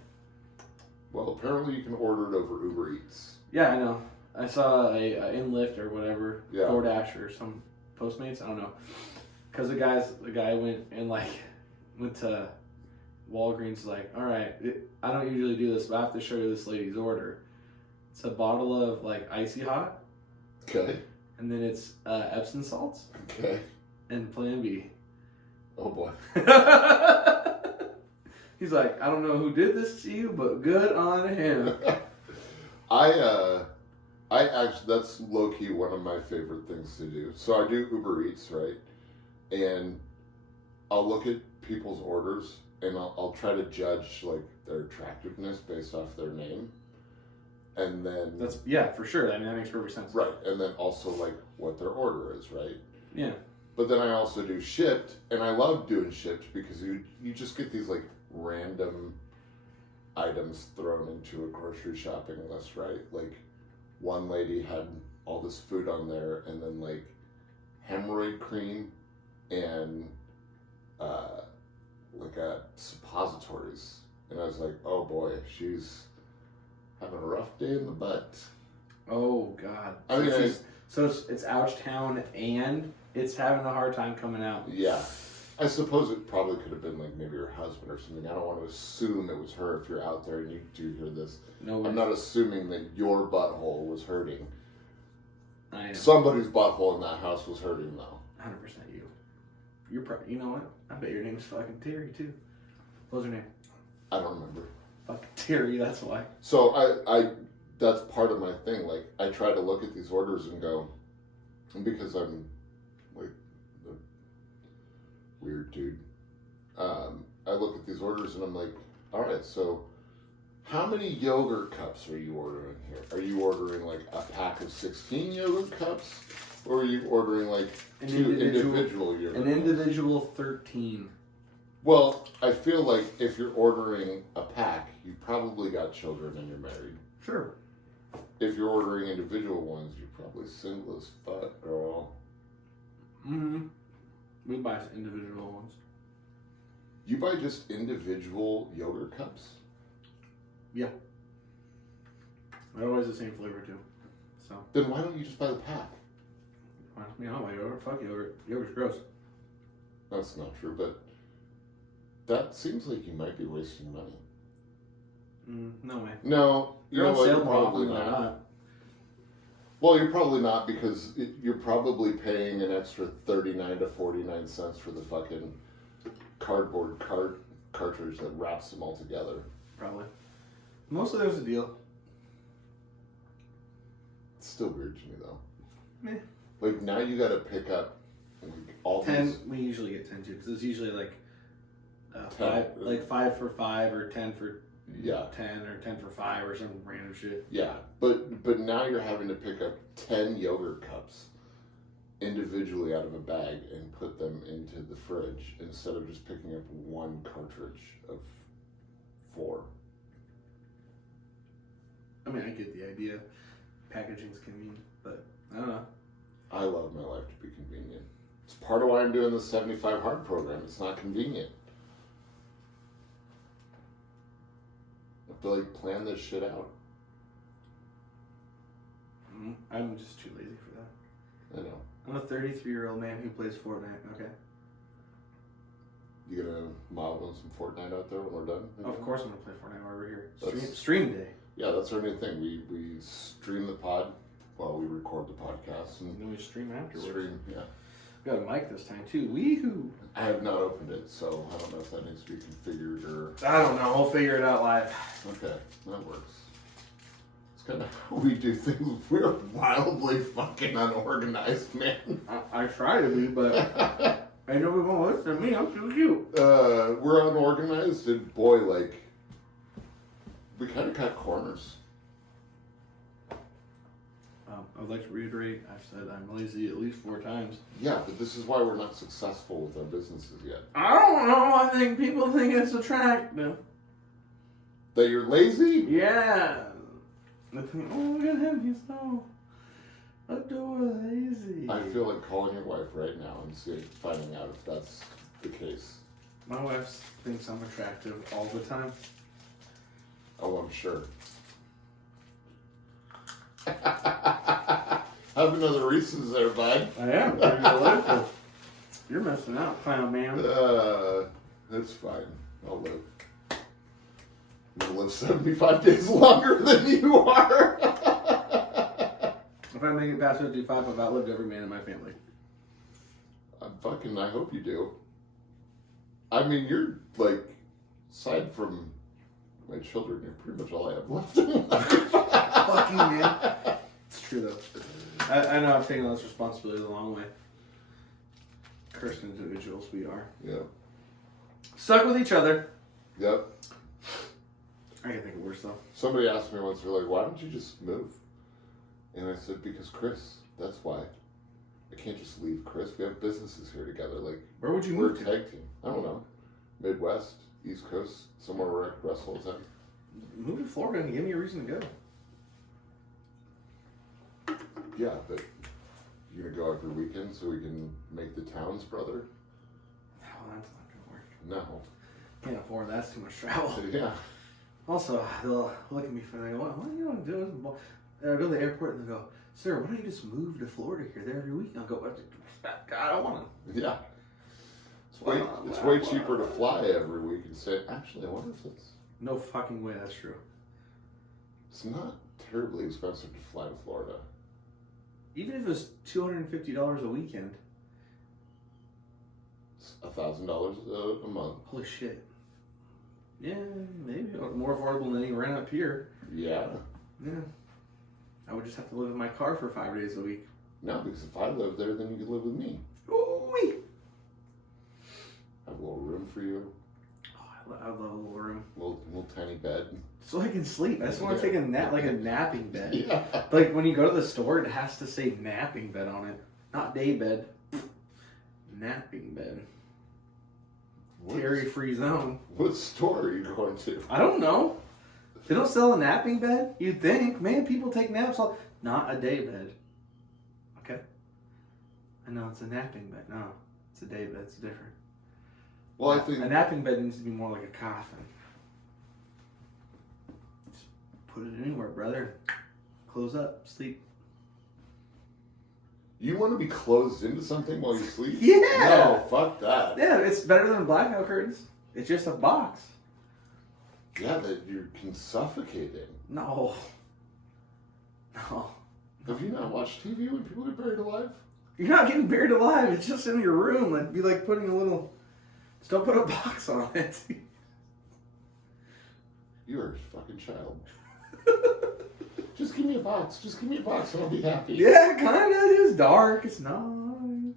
Well, apparently you can order it over Uber Eats. Yeah, I know. I saw a in Lyft or whatever, Yeah. DoorDash or some Postmates. I don't know. Because the guy went to Walgreens, like, all right, I don't usually do this, but I have to show you this lady's order. It's a bottle of like Icy Hot. Okay. And then it's Epsom salts. Okay. And Plan B. Oh boy. He's like, I don't know who did this to you, but good on him. I actually, that's low key one of my favorite things to do. So I do Uber Eats, right? And I'll look at people's orders and I'll try to judge like their attractiveness based off their name. And then for sure. I mean, that makes perfect sense. Right. And then also like what their order is, right? Yeah. But then I also do Shipt, and I love doing Shipt because you just get these like random items thrown into a grocery shopping list, right? Like one lady had all this food on there, and then like hemorrhoid cream and like suppositories, and I was like, oh boy, she's having a rough day in the butt. Oh God. I mean, it's Ouchtown and it's having a hard time coming out. Yeah. I suppose it probably could have been like maybe her husband or something. I don't want to assume it was her if you're out there and you do hear this. No, I'm not assuming that your butthole was hurting. I am. Somebody's butthole in that house was hurting though. 100% you. You're probably, you know what? I bet your name's fucking Terry too. What's her name? I don't remember. Fucking Terry, that's why. So I that's part of my thing. Like I try to look at these orders and go, and because I'm like a weird dude, I look at these orders and I'm like, all right, so how many yogurt cups are you ordering here? Are you ordering like a pack of 16 yogurt cups? Or are you ordering like two individual yogurt cups? An individual 13. Well, I feel like if you're ordering a pack, you probably got children and you're married. Sure. If you're ordering individual ones, you're probably single as fuck, girl. Mm-hmm. We buy individual ones. You buy just individual yogurt cups? Yeah. They're always the same flavor too. So. Then why don't you just buy the pack? I mean, I don't like yogurt. Fuck yogurt. Yogurt's gross. That's not true, but that seems like you might be wasting money. No way. No, you know what? You're probably not. Well, you're probably not because you're probably paying an extra 39 to 49 cents for the fucking cardboard cartridge that wraps them all together. Probably. Mostly there's a deal. It's still weird to me though. Meh. Like now you got to pick up like, all 10. these. We usually get 10 too because it's usually like 5 for 5 or 10 for 10 or 10 for 5 or some random shit. Yeah, but now you're having to pick up 10 yogurt cups individually out of a bag and put them into the fridge instead of just picking up one cartridge of 4. I mean, I get the idea. Packaging's convenient, but I don't know. I love my life to be convenient. It's part of why I'm doing the 75 Hard program. It's not convenient. I have to like plan this shit out. I'm just too lazy for that. I know. I'm a 33-year-old man who plays Fortnite. Okay. You gonna mob on some Fortnite out there when we're done? Of course I'm gonna play Fortnite while we're here. Stream day. Yeah, that's our new thing. We stream the pod while we record the podcast. And then we stream afterwards. Yeah. We got a mic this time too. Weehoo! I have not opened it, so I don't know if that needs to be configured or... I don't know. We'll figure it out live. Okay, that works. It's kind of how we do things. We're wildly fucking unorganized, man. I try to be, but I know we won't listen to me. I'm too cute. We're unorganized, and boy, like, we kind of cut corners. I would like to reiterate, I've said I'm lazy at least 4 times. Yeah, but this is why we're not successful with our businesses yet. I don't know. I think people think it's attractive. That you're lazy? Yeah. They think, oh, look at him. He's so lazy. I feel like calling your wife right now and finding out if that's the case. My wife thinks I'm attractive all the time. Oh, I'm sure. Have another Reese's there, bud. I am. They're delicious. You're missing out, clown man. That's fine. I'll live. I'm gonna live 75 days longer than you are. If I make it past 55, I've outlived every man in my family. I hope you do. I mean, you're like, aside from my children, you're pretty much all I have left in life. Fucking man. It's true though. I know I've taken this responsibility the long way. Cursed individuals we are. Yeah. Stuck with each other. Yep. I can think of worse though. Somebody asked me once, they're like, why don't you just move? And I said, because Chris, that's why. I can't just leave Chris. We have businesses here together. Like, where would you we're move a to? tag team. I don't know. Midwest, East Coast, somewhere where I could wrestle all the time. Move to Florida and give me a reason to go. Yeah, but you're gonna go every weekend so we can make the towns, brother? No, that's not gonna work. No. Can't afford that. That's too much travel. Yeah. Also, they'll look at me funny. What do you want to do? I'll go to the airport and they'll go, sir, why don't you just move to Florida? You're there every week. And I'll go, I don't want to. Yeah. It's way cheaper to fly every week and say, actually, I wonder if it's... No fucking way that's true. It's not terribly expensive to fly to Florida. Even if it was $250 a weekend. It's $1,000 a month. Holy shit. Yeah, maybe. More affordable than any rent up here. Yeah. Yeah. I would just have to live in my car for 5 days a week. No, because if I lived there, then you could live with me. Ooh-wee. I have a little room for you. Oh, I love a little room. Little tiny bed. So I can sleep. I just want to take a nap, like a napping bed. Yeah. Like when you go to the store, it has to say napping bed on it. Not day bed. Napping bed. Dairy-free zone. What store are you going to? I don't know. They don't sell a napping bed? You'd think. Man, people take naps all... Not a day bed. Okay? I know it's a napping bed. No, it's a day bed. It's different. Well, I think... A napping bed needs to be more like a coffin. Just put it anywhere, brother. Close up. Sleep. You want to be closed into something while you sleep? Yeah! No, fuck that. Yeah, it's better than blackout curtains. It's just a box. Yeah, that you can suffocate in. No. No. Have you not watched TV when people get buried alive? You're not getting buried alive. It's just in your room. It'd be like putting a little... Just don't put a box on it. You're a fucking child. Just give me a box. Just give me a box and I'll be happy. Yeah, kind of. It is dark. It's nice.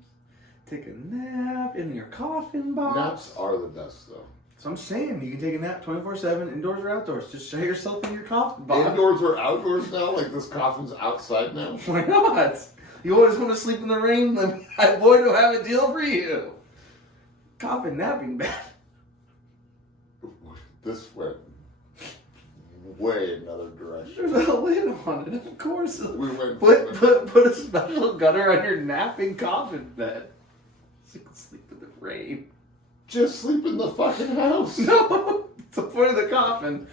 Take a nap in your coffin box. Naps are the best, though. So I'm saying, you can take a nap 24/7, indoors or outdoors. Just shut yourself in your coffin box. Indoors or outdoors now? Like this coffin's outside now? Why not? You always want to sleep in the rain? Boy, do I have a deal for you. Coffin napping bed. This went way another direction. There's a lid on it, of course. We went Put a special gutter on your napping coffin bed. So you can sleep in the rain. Just sleep in the fucking house. No, it's the point of the coffin.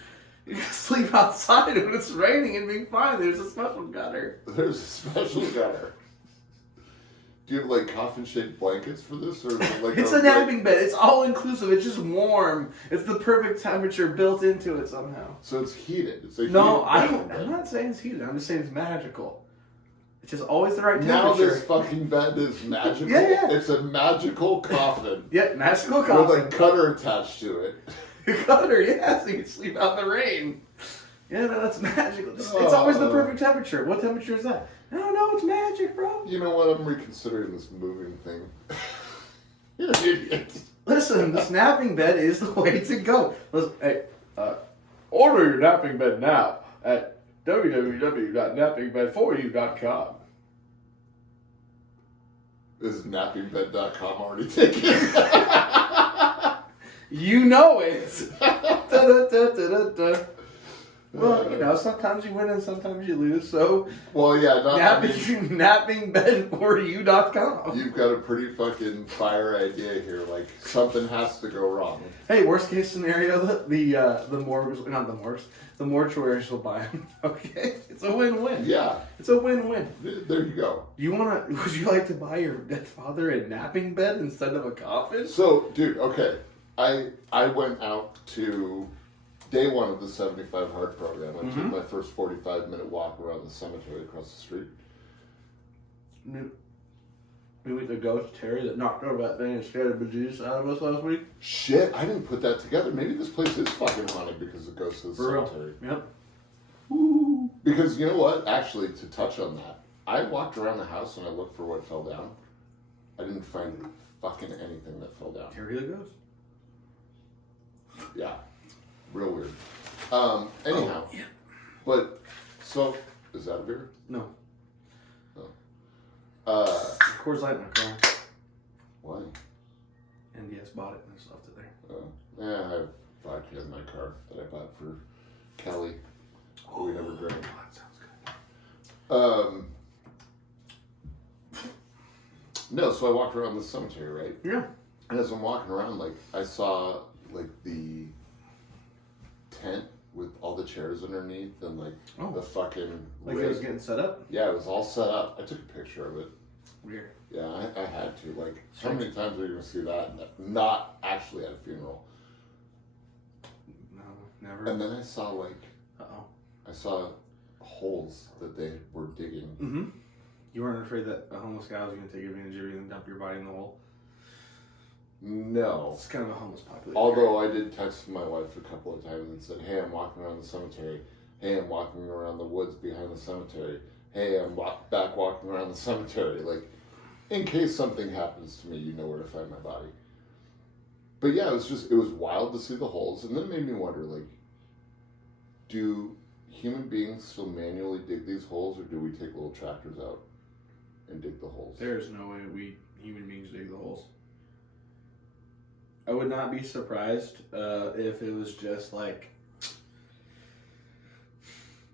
You can sleep outside when it's raining and be fine. There's a special gutter. There's a special gutter. Do you have like coffin-shaped blankets for this, or is it like It's a napping bed. It's all inclusive. It's just warm. It's the perfect temperature built into it somehow. So it's heated. It's a No, heated bed. I'm not saying it's heated. I'm just saying it's magical. It's just always the right Now temperature. this fucking bed is magical. Yeah. It's a magical coffin. Yeah, magical coffin. With a cutter attached to it. Gutter, yeah, so you can sleep out in the rain. Yeah, no, that's magical. It's always the perfect temperature. What temperature is that? I don't know. It's magic, bro. You know what? I'm reconsidering this moving thing. You're an idiot. Listen, this napping bed is the way to go. Listen, hey, order your napping bed now at www.nappingbedforyou.com. Is nappingbed.com already taken? You know it. Da-da-da-da-da-da. Well, you know, sometimes you win and sometimes you lose. So, well, yeah, nappingbedforyou.com. You've got a pretty fucking fire idea here. Like, something has to go wrong. Hey, worst case scenario, the morgues, not the morgues, the mortuaries will buy them. Okay, it's a win-win. Yeah, it's a win-win. There you go. Would you like to buy your dead father a napping bed instead of a coffin? So, dude, okay, I went out to day one of the 75 Hard program. I took my first 45-minute walk around the cemetery across the street. We went to Ghost Terry that knocked over that thing and scared the bejesus out of us last week. Shit, I didn't put that together. Maybe this place is fucking haunted because of ghosts of the cemetery. Yep. Woo. Because you know what? Actually, to touch on that, I walked around the house and I looked for what fell down. I didn't find fucking anything that fell down. Terry the ghost? Yeah. Real weird. Anyhow. Oh, yeah. But, so, is that a beer? No. Coors Light in my car. Why? NDS bought it and just left it there. Yeah, I have vodka in my car that I bought for Kelly. Oh, we never drank. That sounds good. No, so I walked around the cemetery, right? Yeah. And as I'm walking around, like, I saw, like, the tent with all the chairs underneath and, like, the fucking... Like it was getting set up? Yeah, it was all set up. I took a picture of it. Weird. Yeah, I had to. Like, how many times are you going to see that? Not actually at a funeral. No, never. And then I saw, like... Uh-oh. I saw holes that they were digging. Mm-hmm. You weren't afraid that a homeless guy was going to take advantage of you and dump your body in the hole? No. It's kind of a homeless population. Although I did text my wife a couple of times and said, hey, I'm walking around the cemetery. Hey, I'm walking around the woods behind the cemetery. Hey, I'm back walking around the cemetery. Like, in case something happens to me, you know where to find my body. But yeah, it was wild to see the holes. And then it made me wonder, like, do human beings still manually dig these holes, or do we take little tractors out and dig the holes? There's no way we human beings dig the holes. I would not be surprised if it was just like,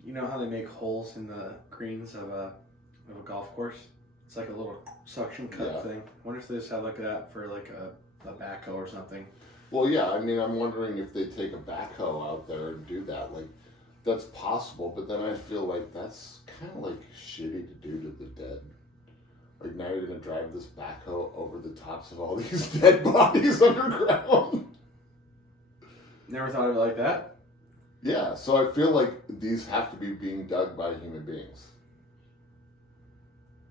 you know how they make holes in the greens of a golf course? It's like a little suction cup thing. I wonder if they just have like that for like a backhoe or something. Well, yeah, I mean, I'm wondering if they take a backhoe out there and do that. Like, that's possible, but then I feel like that's kind of like shitty to do to the dead. Like, now you're going to drive this backhoe over the tops of all these dead bodies underground. Never thought of it like that? Yeah, so I feel like these have to be being dug by human beings.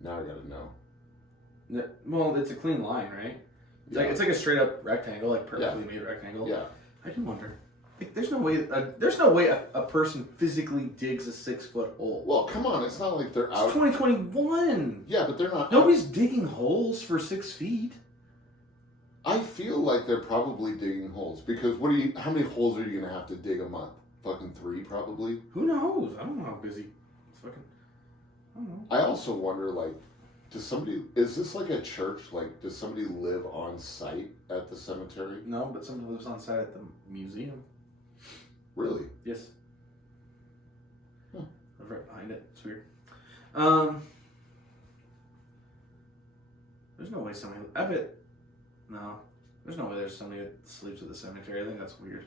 Now I gotta know. Well, it's a clean line, right? It's like a straight up rectangle, like perfectly made rectangle. Yeah. I do wonder. Like, there's no way a person physically digs a 6-foot hole. Well, come on, it's not like they're out. It's 2021. Yeah, but they're not. Nobody's digging holes for 6 feet. I feel like they're probably digging holes because how many holes are you gonna have to dig a month? Fucking 3, probably. Who knows? I don't know how busy. It's fucking. I don't know. I also wonder, like, is this like a church? Like, does somebody live on site at the cemetery? No, but somebody lives on site at the museum. Really? Yes. Huh. I was right behind it. It's weird. There's no way somebody. I bet. No. There's no way there's somebody that sleeps at the cemetery. I think that's weird.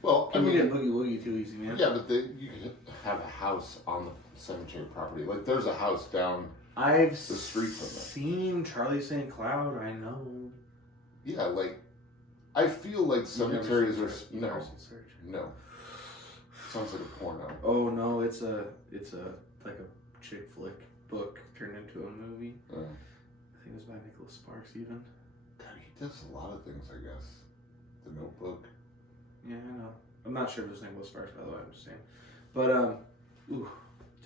Well, People get boogie woogie too easy, man. Yeah, but you could have a house on the cemetery property. Like, there's a house down the street from that. Seen Charlie St. Cloud. I know. Yeah, like, I feel like cemeteries are no. Sounds like a porno. Oh no, it's like a chick flick book turned into a movie. I think it was by Nicholas Sparks even. God, he does a lot of things, I guess. The Notebook. Yeah, I know. I'm not sure if it's Nicholas Sparks, by the way. I'm just saying. But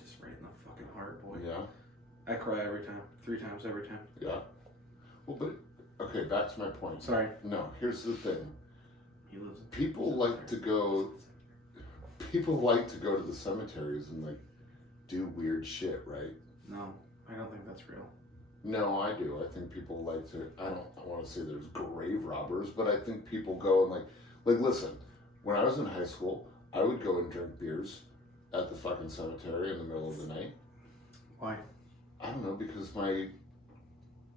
just right in the fucking heart, boy. Yeah. I cry every time. 3 times every time. Yeah. Well, but okay, back to my point. Sorry. No, here's the thing. He lives. People like to go to the cemeteries and, like, do weird shit, right? No, I don't think that's real. No, I do. I think people like to, I want to say there's grave robbers, but I think people go and like listen, when I was in high school, I would go and drink beers at the fucking cemetery in the middle of the night. Why? I don't know, because my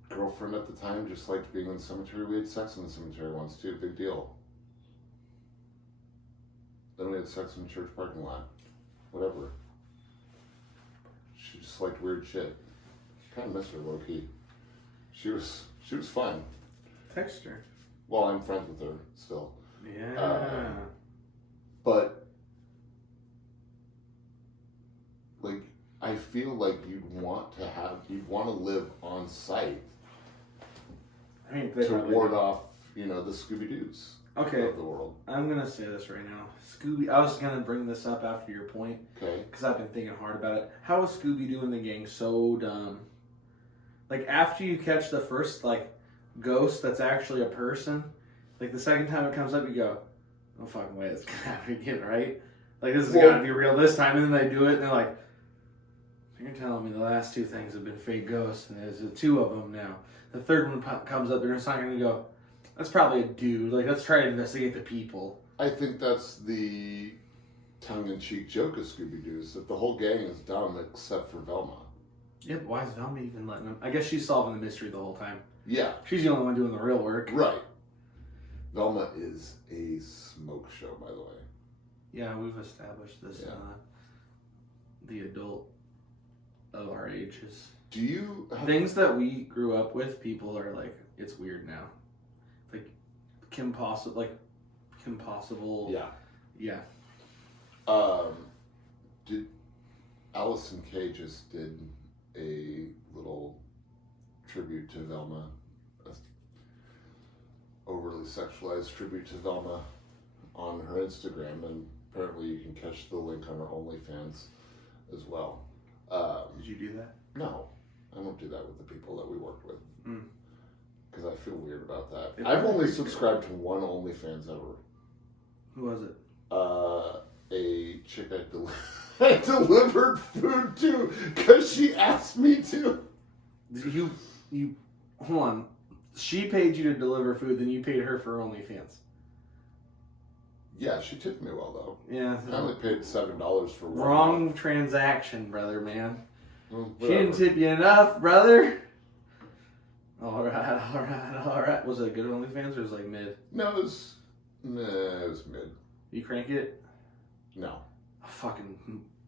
girlfriend at the time just liked being in the cemetery. We had sex in the cemetery once too, big deal. Then we had sex in the church parking lot. Whatever. She just liked weird shit. Kind of miss her low key. She was fun. Text her. Well, I'm friends with her still. Yeah. But like, I feel like you'd want to live on site. I mean, to ward off, the Scooby-Doos of the world. I'm gonna say this right now. I was gonna bring this up after your point. Okay. Because I've been thinking hard about it. How is Scooby-Doo and the gang so dumb? Like, after you catch the first, ghost that's actually a person, the second time it comes up, you go, no fucking way, it's gonna happen again, right? This has gotta be real this time. And then they do it, and they're like, you're telling me the last two things have been fake ghosts, and there's two of them now. The third one comes up, they're just not gonna go, that's probably a dude. Let's try to investigate the people. I think that's the tongue-in-cheek joke of Scooby-Doo, is that the whole gang is dumb except for Velma. Yeah, but why is Velma even letting them? I guess she's solving the mystery the whole time. Yeah. She's the only one doing the real work. Right. Velma is a smoke show, by the way. Yeah, we've established this. Yeah. The adult of our ages. Do you... Things that we grew up with, people are like, it's weird now. Kim Possible. Yeah. Yeah. Did Allison Kay just did a little tribute to Velma, a overly sexualized tribute to Velma on her Instagram, and apparently you can catch the link on her OnlyFans as well. Did you do that? No, I won't do that with the people that we worked with. Because I feel weird about that. It's I've only subscribed to one OnlyFans ever. Who was it? A chick I delivered food to because she asked me to. You hold on. She paid you to deliver food, then you paid her for OnlyFans. Yeah, she tipped me well though. Yeah. I only paid $7 for one. Wrong transaction, brother, man. Well, She didn't tip you enough, brother. All right. Was it a good OnlyFans or was it mid? No, it was mid. You crank it? No. Fucking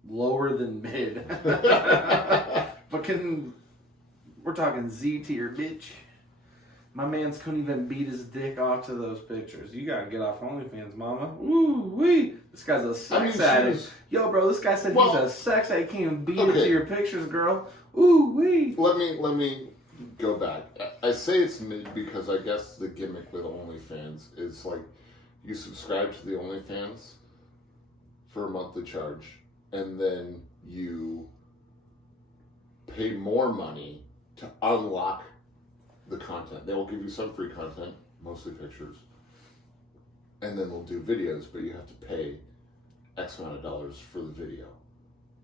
lower than mid. We're talking Z tier, bitch. My man's couldn't even beat his dick off to those pictures. You gotta get off OnlyFans, mama. Woo wee. This guy's a sex addict. Yo, bro, this guy said he's a sex addict. Can't even beat it to your pictures, girl. Ooh wee. Let me go back. I say it's mid because I guess the gimmick with OnlyFans is you subscribe to the OnlyFans for a monthly charge, and then you pay more money to unlock the content. They will give you some free content, mostly pictures, and then they'll do videos, but you have to pay X amount of dollars for the video.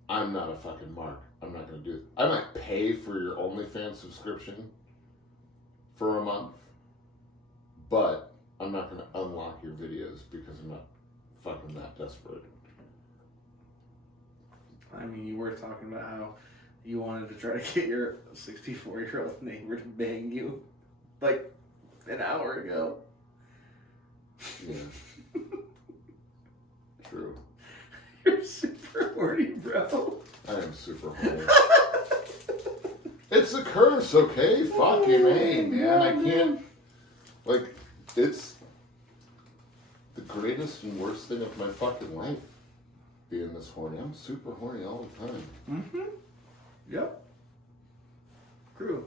I'm not a fucking mark. I'm not going to do it. I might pay for your OnlyFans subscription for a month, but I'm not going to unlock your videos because I'm not fucking that desperate. I mean, you were talking about how you wanted to try to get your 64-year-old neighbor to bang you an hour ago. Yeah. True. You're super horny, bro. I am super horny. It's a curse, okay? Fucking A, man. I can't... it's the greatest and worst thing of my fucking life, being this horny. I'm super horny all the time. Mm-hmm. Yep. True.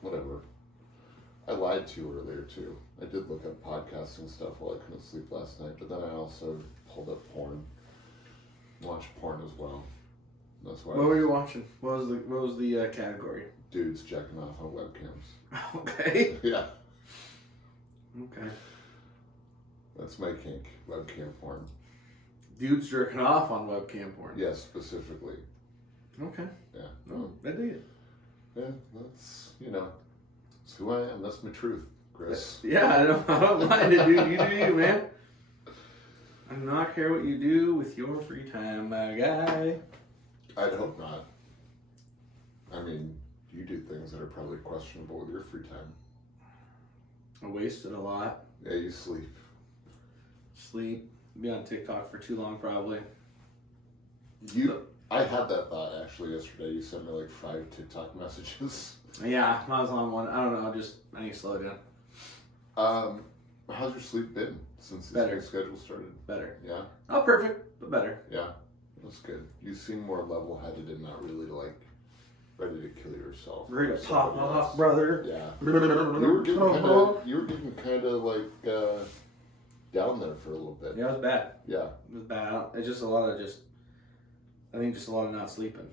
Whatever. I lied to you earlier, too. I did look up podcasting stuff while I couldn't sleep last night, but then I also pulled up porn. Watched porn as well. That's why. What were you watching? What was the category? Dudes jacking off on webcams. Okay. Yeah. Okay. That's my kink. Webcam porn. dudes jerking off on webcam porn. Yes, specifically. Okay. Yeah. Oh, I dig it. Yeah, that's, it's who I am. That's my truth, Chris. Yeah, I don't mind it, dude. You do you, man. I do not care what you do with your free time, my guy. I'd hope not. I mean, you do things that are probably questionable with your free time. I wasted a lot. Yeah, you sleep. Be on TikTok for too long, probably. I had that thought actually yesterday. You sent me like 5 TikTok messages. Yeah, I was on one. I don't know. I need to slow down. How's your sleep been since this Better. new schedule started? Better. Yeah. Not perfect, but better. Yeah, that's good. You seem more level-headed and not really ready to kill yourself. Ready to pop off, brother. Yeah. You were getting kind of down there for a little bit. Yeah, it was bad. Yeah. It was bad. It's just a lot of I think just a lot of not sleeping.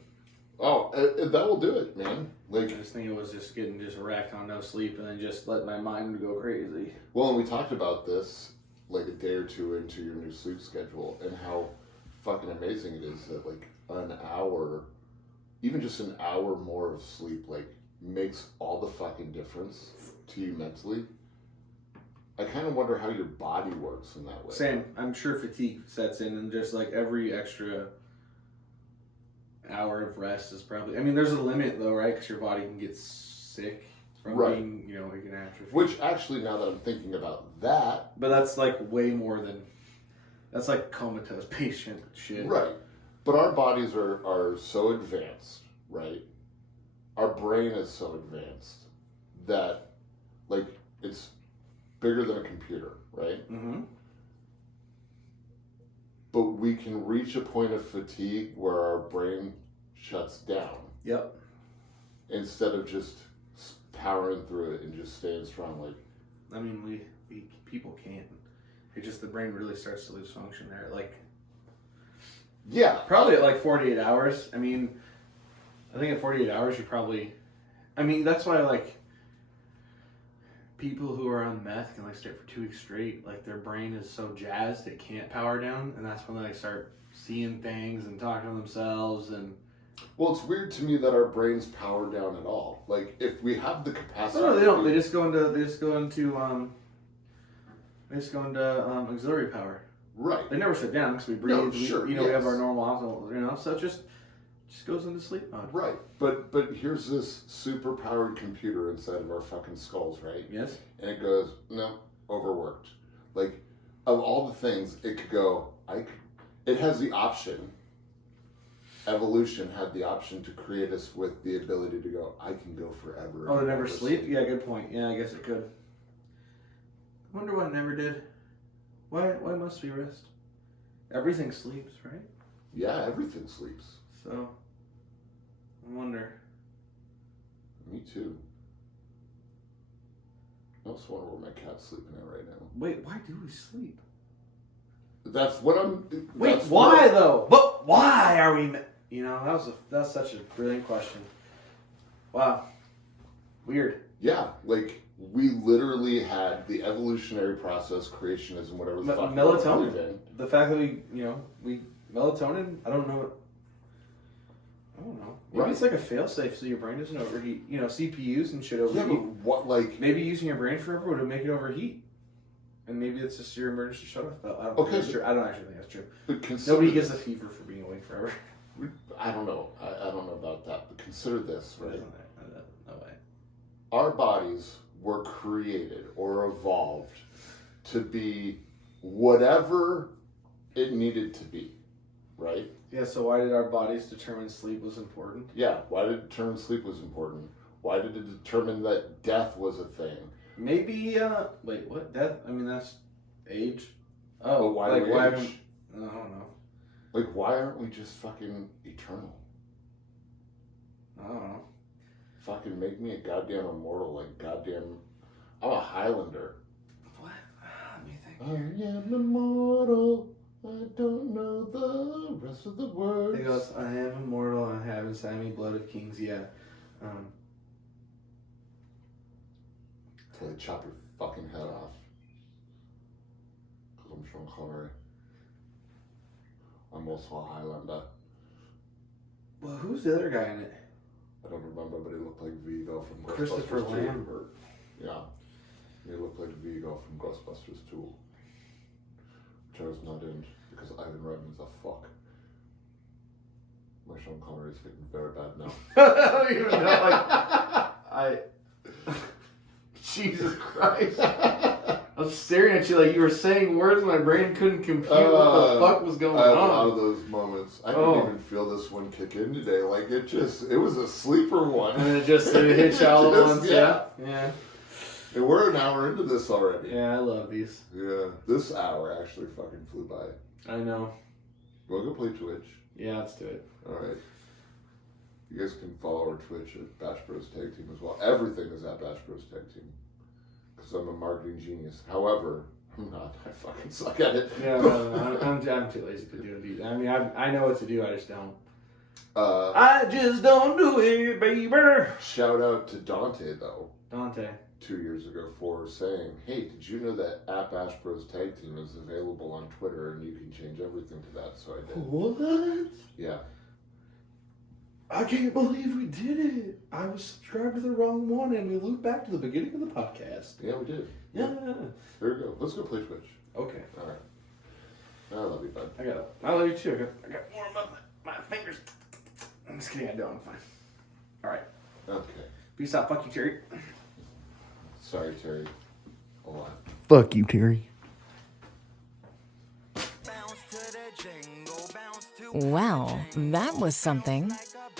Oh, that will do it, man. I just think it was just getting wrecked on no sleep and then just let my mind go crazy. Well, and we talked about this a day or two into your new sleep schedule and how fucking amazing it is that an hour, even just an hour more of sleep, makes all the fucking difference to you mentally. I kind of wonder how your body works in that way. Same. I'm sure fatigue sets in and just every extra hour of rest is probably... I mean, there's a limit though, right? Because your body can get sick from being, an atrophy. Which actually, now that I'm thinking about that... But that's way more than... That's comatose patient shit. Right. But our bodies are so advanced, right? Our brain is so advanced that, it's bigger than a computer, right? Mm-hmm. But we can reach a point of fatigue where our brain shuts down. Yep. Instead of just powering through it and just staying strong. I mean, we people can't. It just, the brain really starts to lose function there. Yeah. Probably at 48 hours. I mean, I think at 48 hours you probably... I mean, that's why people who are on meth can stay for 2 weeks straight. Their brain is so jazzed it can't power down, and that's when they start seeing things and talking to themselves. And well, it's weird to me that our brains power down at all. If we have the capacity... No, they don't. They just go into auxiliary power. Right. They never shut down because we breathe. No, sure. We have our normal, so it just goes into sleep mode. Right. But here's this super powered computer inside of our fucking skulls, right? Yes. And it goes, no, overworked. Of all the things, it could go, it has the option. Evolution had the option to create us with the ability to go, I can go forever. Oh, to never sleep? Yeah, good point. Yeah, I guess it could. I wonder why it never did. Why must we rest? Everything sleeps, right? Yeah, everything sleeps. So, I wonder. Me too. I also wonder where my cat's sleeping at right now. Wait, why do we sleep? That's what I'm... Wait, why though? But why are we... that's such a brilliant question. Wow. Weird. Yeah, we literally had the evolutionary process, creationism, whatever the fuck. Melatonin. The fact that we melatonin, I don't know. Maybe Right. it's a fail-safe so your brain doesn't overheat. CPUs and shit overheat. Yeah, but what, maybe using your brain forever would make it overheat. And maybe it's just your emergency shut-off valve. I don't think that's true. I don't actually think that's true. But Nobody gets a fever for being awake forever. I don't know. I don't know about that. But consider this, right? No way. Our bodies were created or evolved to be whatever it needed to be, right? Yeah, so why did our bodies determine sleep was important? Yeah, why did it determine sleep was important? Why did it determine that death was a thing? Maybe, wait, what? Death? I mean, that's age. Oh, but why why age? haven't... I don't know. Why aren't we just fucking eternal? I don't know. Fucking make me a goddamn immortal, goddamn... I'm a Highlander. What? Let me think. I am immortal. I don't know the rest of the words. He goes, I am immortal. I have inside me blood of kings. Yeah. Till they chop your fucking head off. Because I'm Sean Connery. I'm also a Highlander. Well, who's the other guy in it? I don't remember, but he looked like Vigo from Christopher Ghostbusters 2. Lambert. Yeah. He looked like Vigo from Ghostbusters 2. Which I was not in, because Ivan Reitman's a fuck. My Sean Connery is getting very bad now. I don't even know. Jesus Christ. I was staring at you like you were saying words my brain couldn't compute what the fuck was going I had a lot on. of those moments. I didn't even feel this one kick in today. Like, it was a sleeper one. And it hit you all at once. Yeah. And we're an hour into this already. Yeah, I love these. Yeah. This hour actually fucking flew by. I know. We'll go play Twitch. Yeah, let's do it. Alright. You guys can follow our Twitch at Bash Bros Tag Team as well. Everything is at Bash Bros Tag Team. Because I'm a marketing genius. However, I'm not. I fucking suck at it. Yeah, no, I'm too lazy to do it. I mean, I know what to do, I just don't. I just don't do it, baby. Shout out to Dante, though. Dante. 2 years ago for saying, hey, did you know that at Bash Bros Tag Team is available on Twitter and you can change everything to that? So I did. What? Yeah. I can't believe we did it. I was subscribed to the wrong one and we looped back to the beginning of the podcast. Yeah, we did. Yeah. There we go. Let's go play Twitch. Okay. All right. I love you, bud. I love you too. I got warm up my fingers. I'm just kidding. I don't. I'm fine. All right. Okay. Peace out. Fuck you, Terry. Sorry, Terry. A lot. Fuck you, Terry. Well, that was something.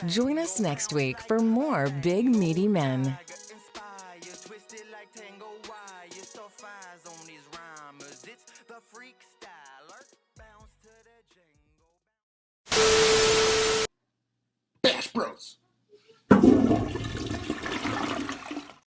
Join us next week for more Big Meaty Men. Bash Bros.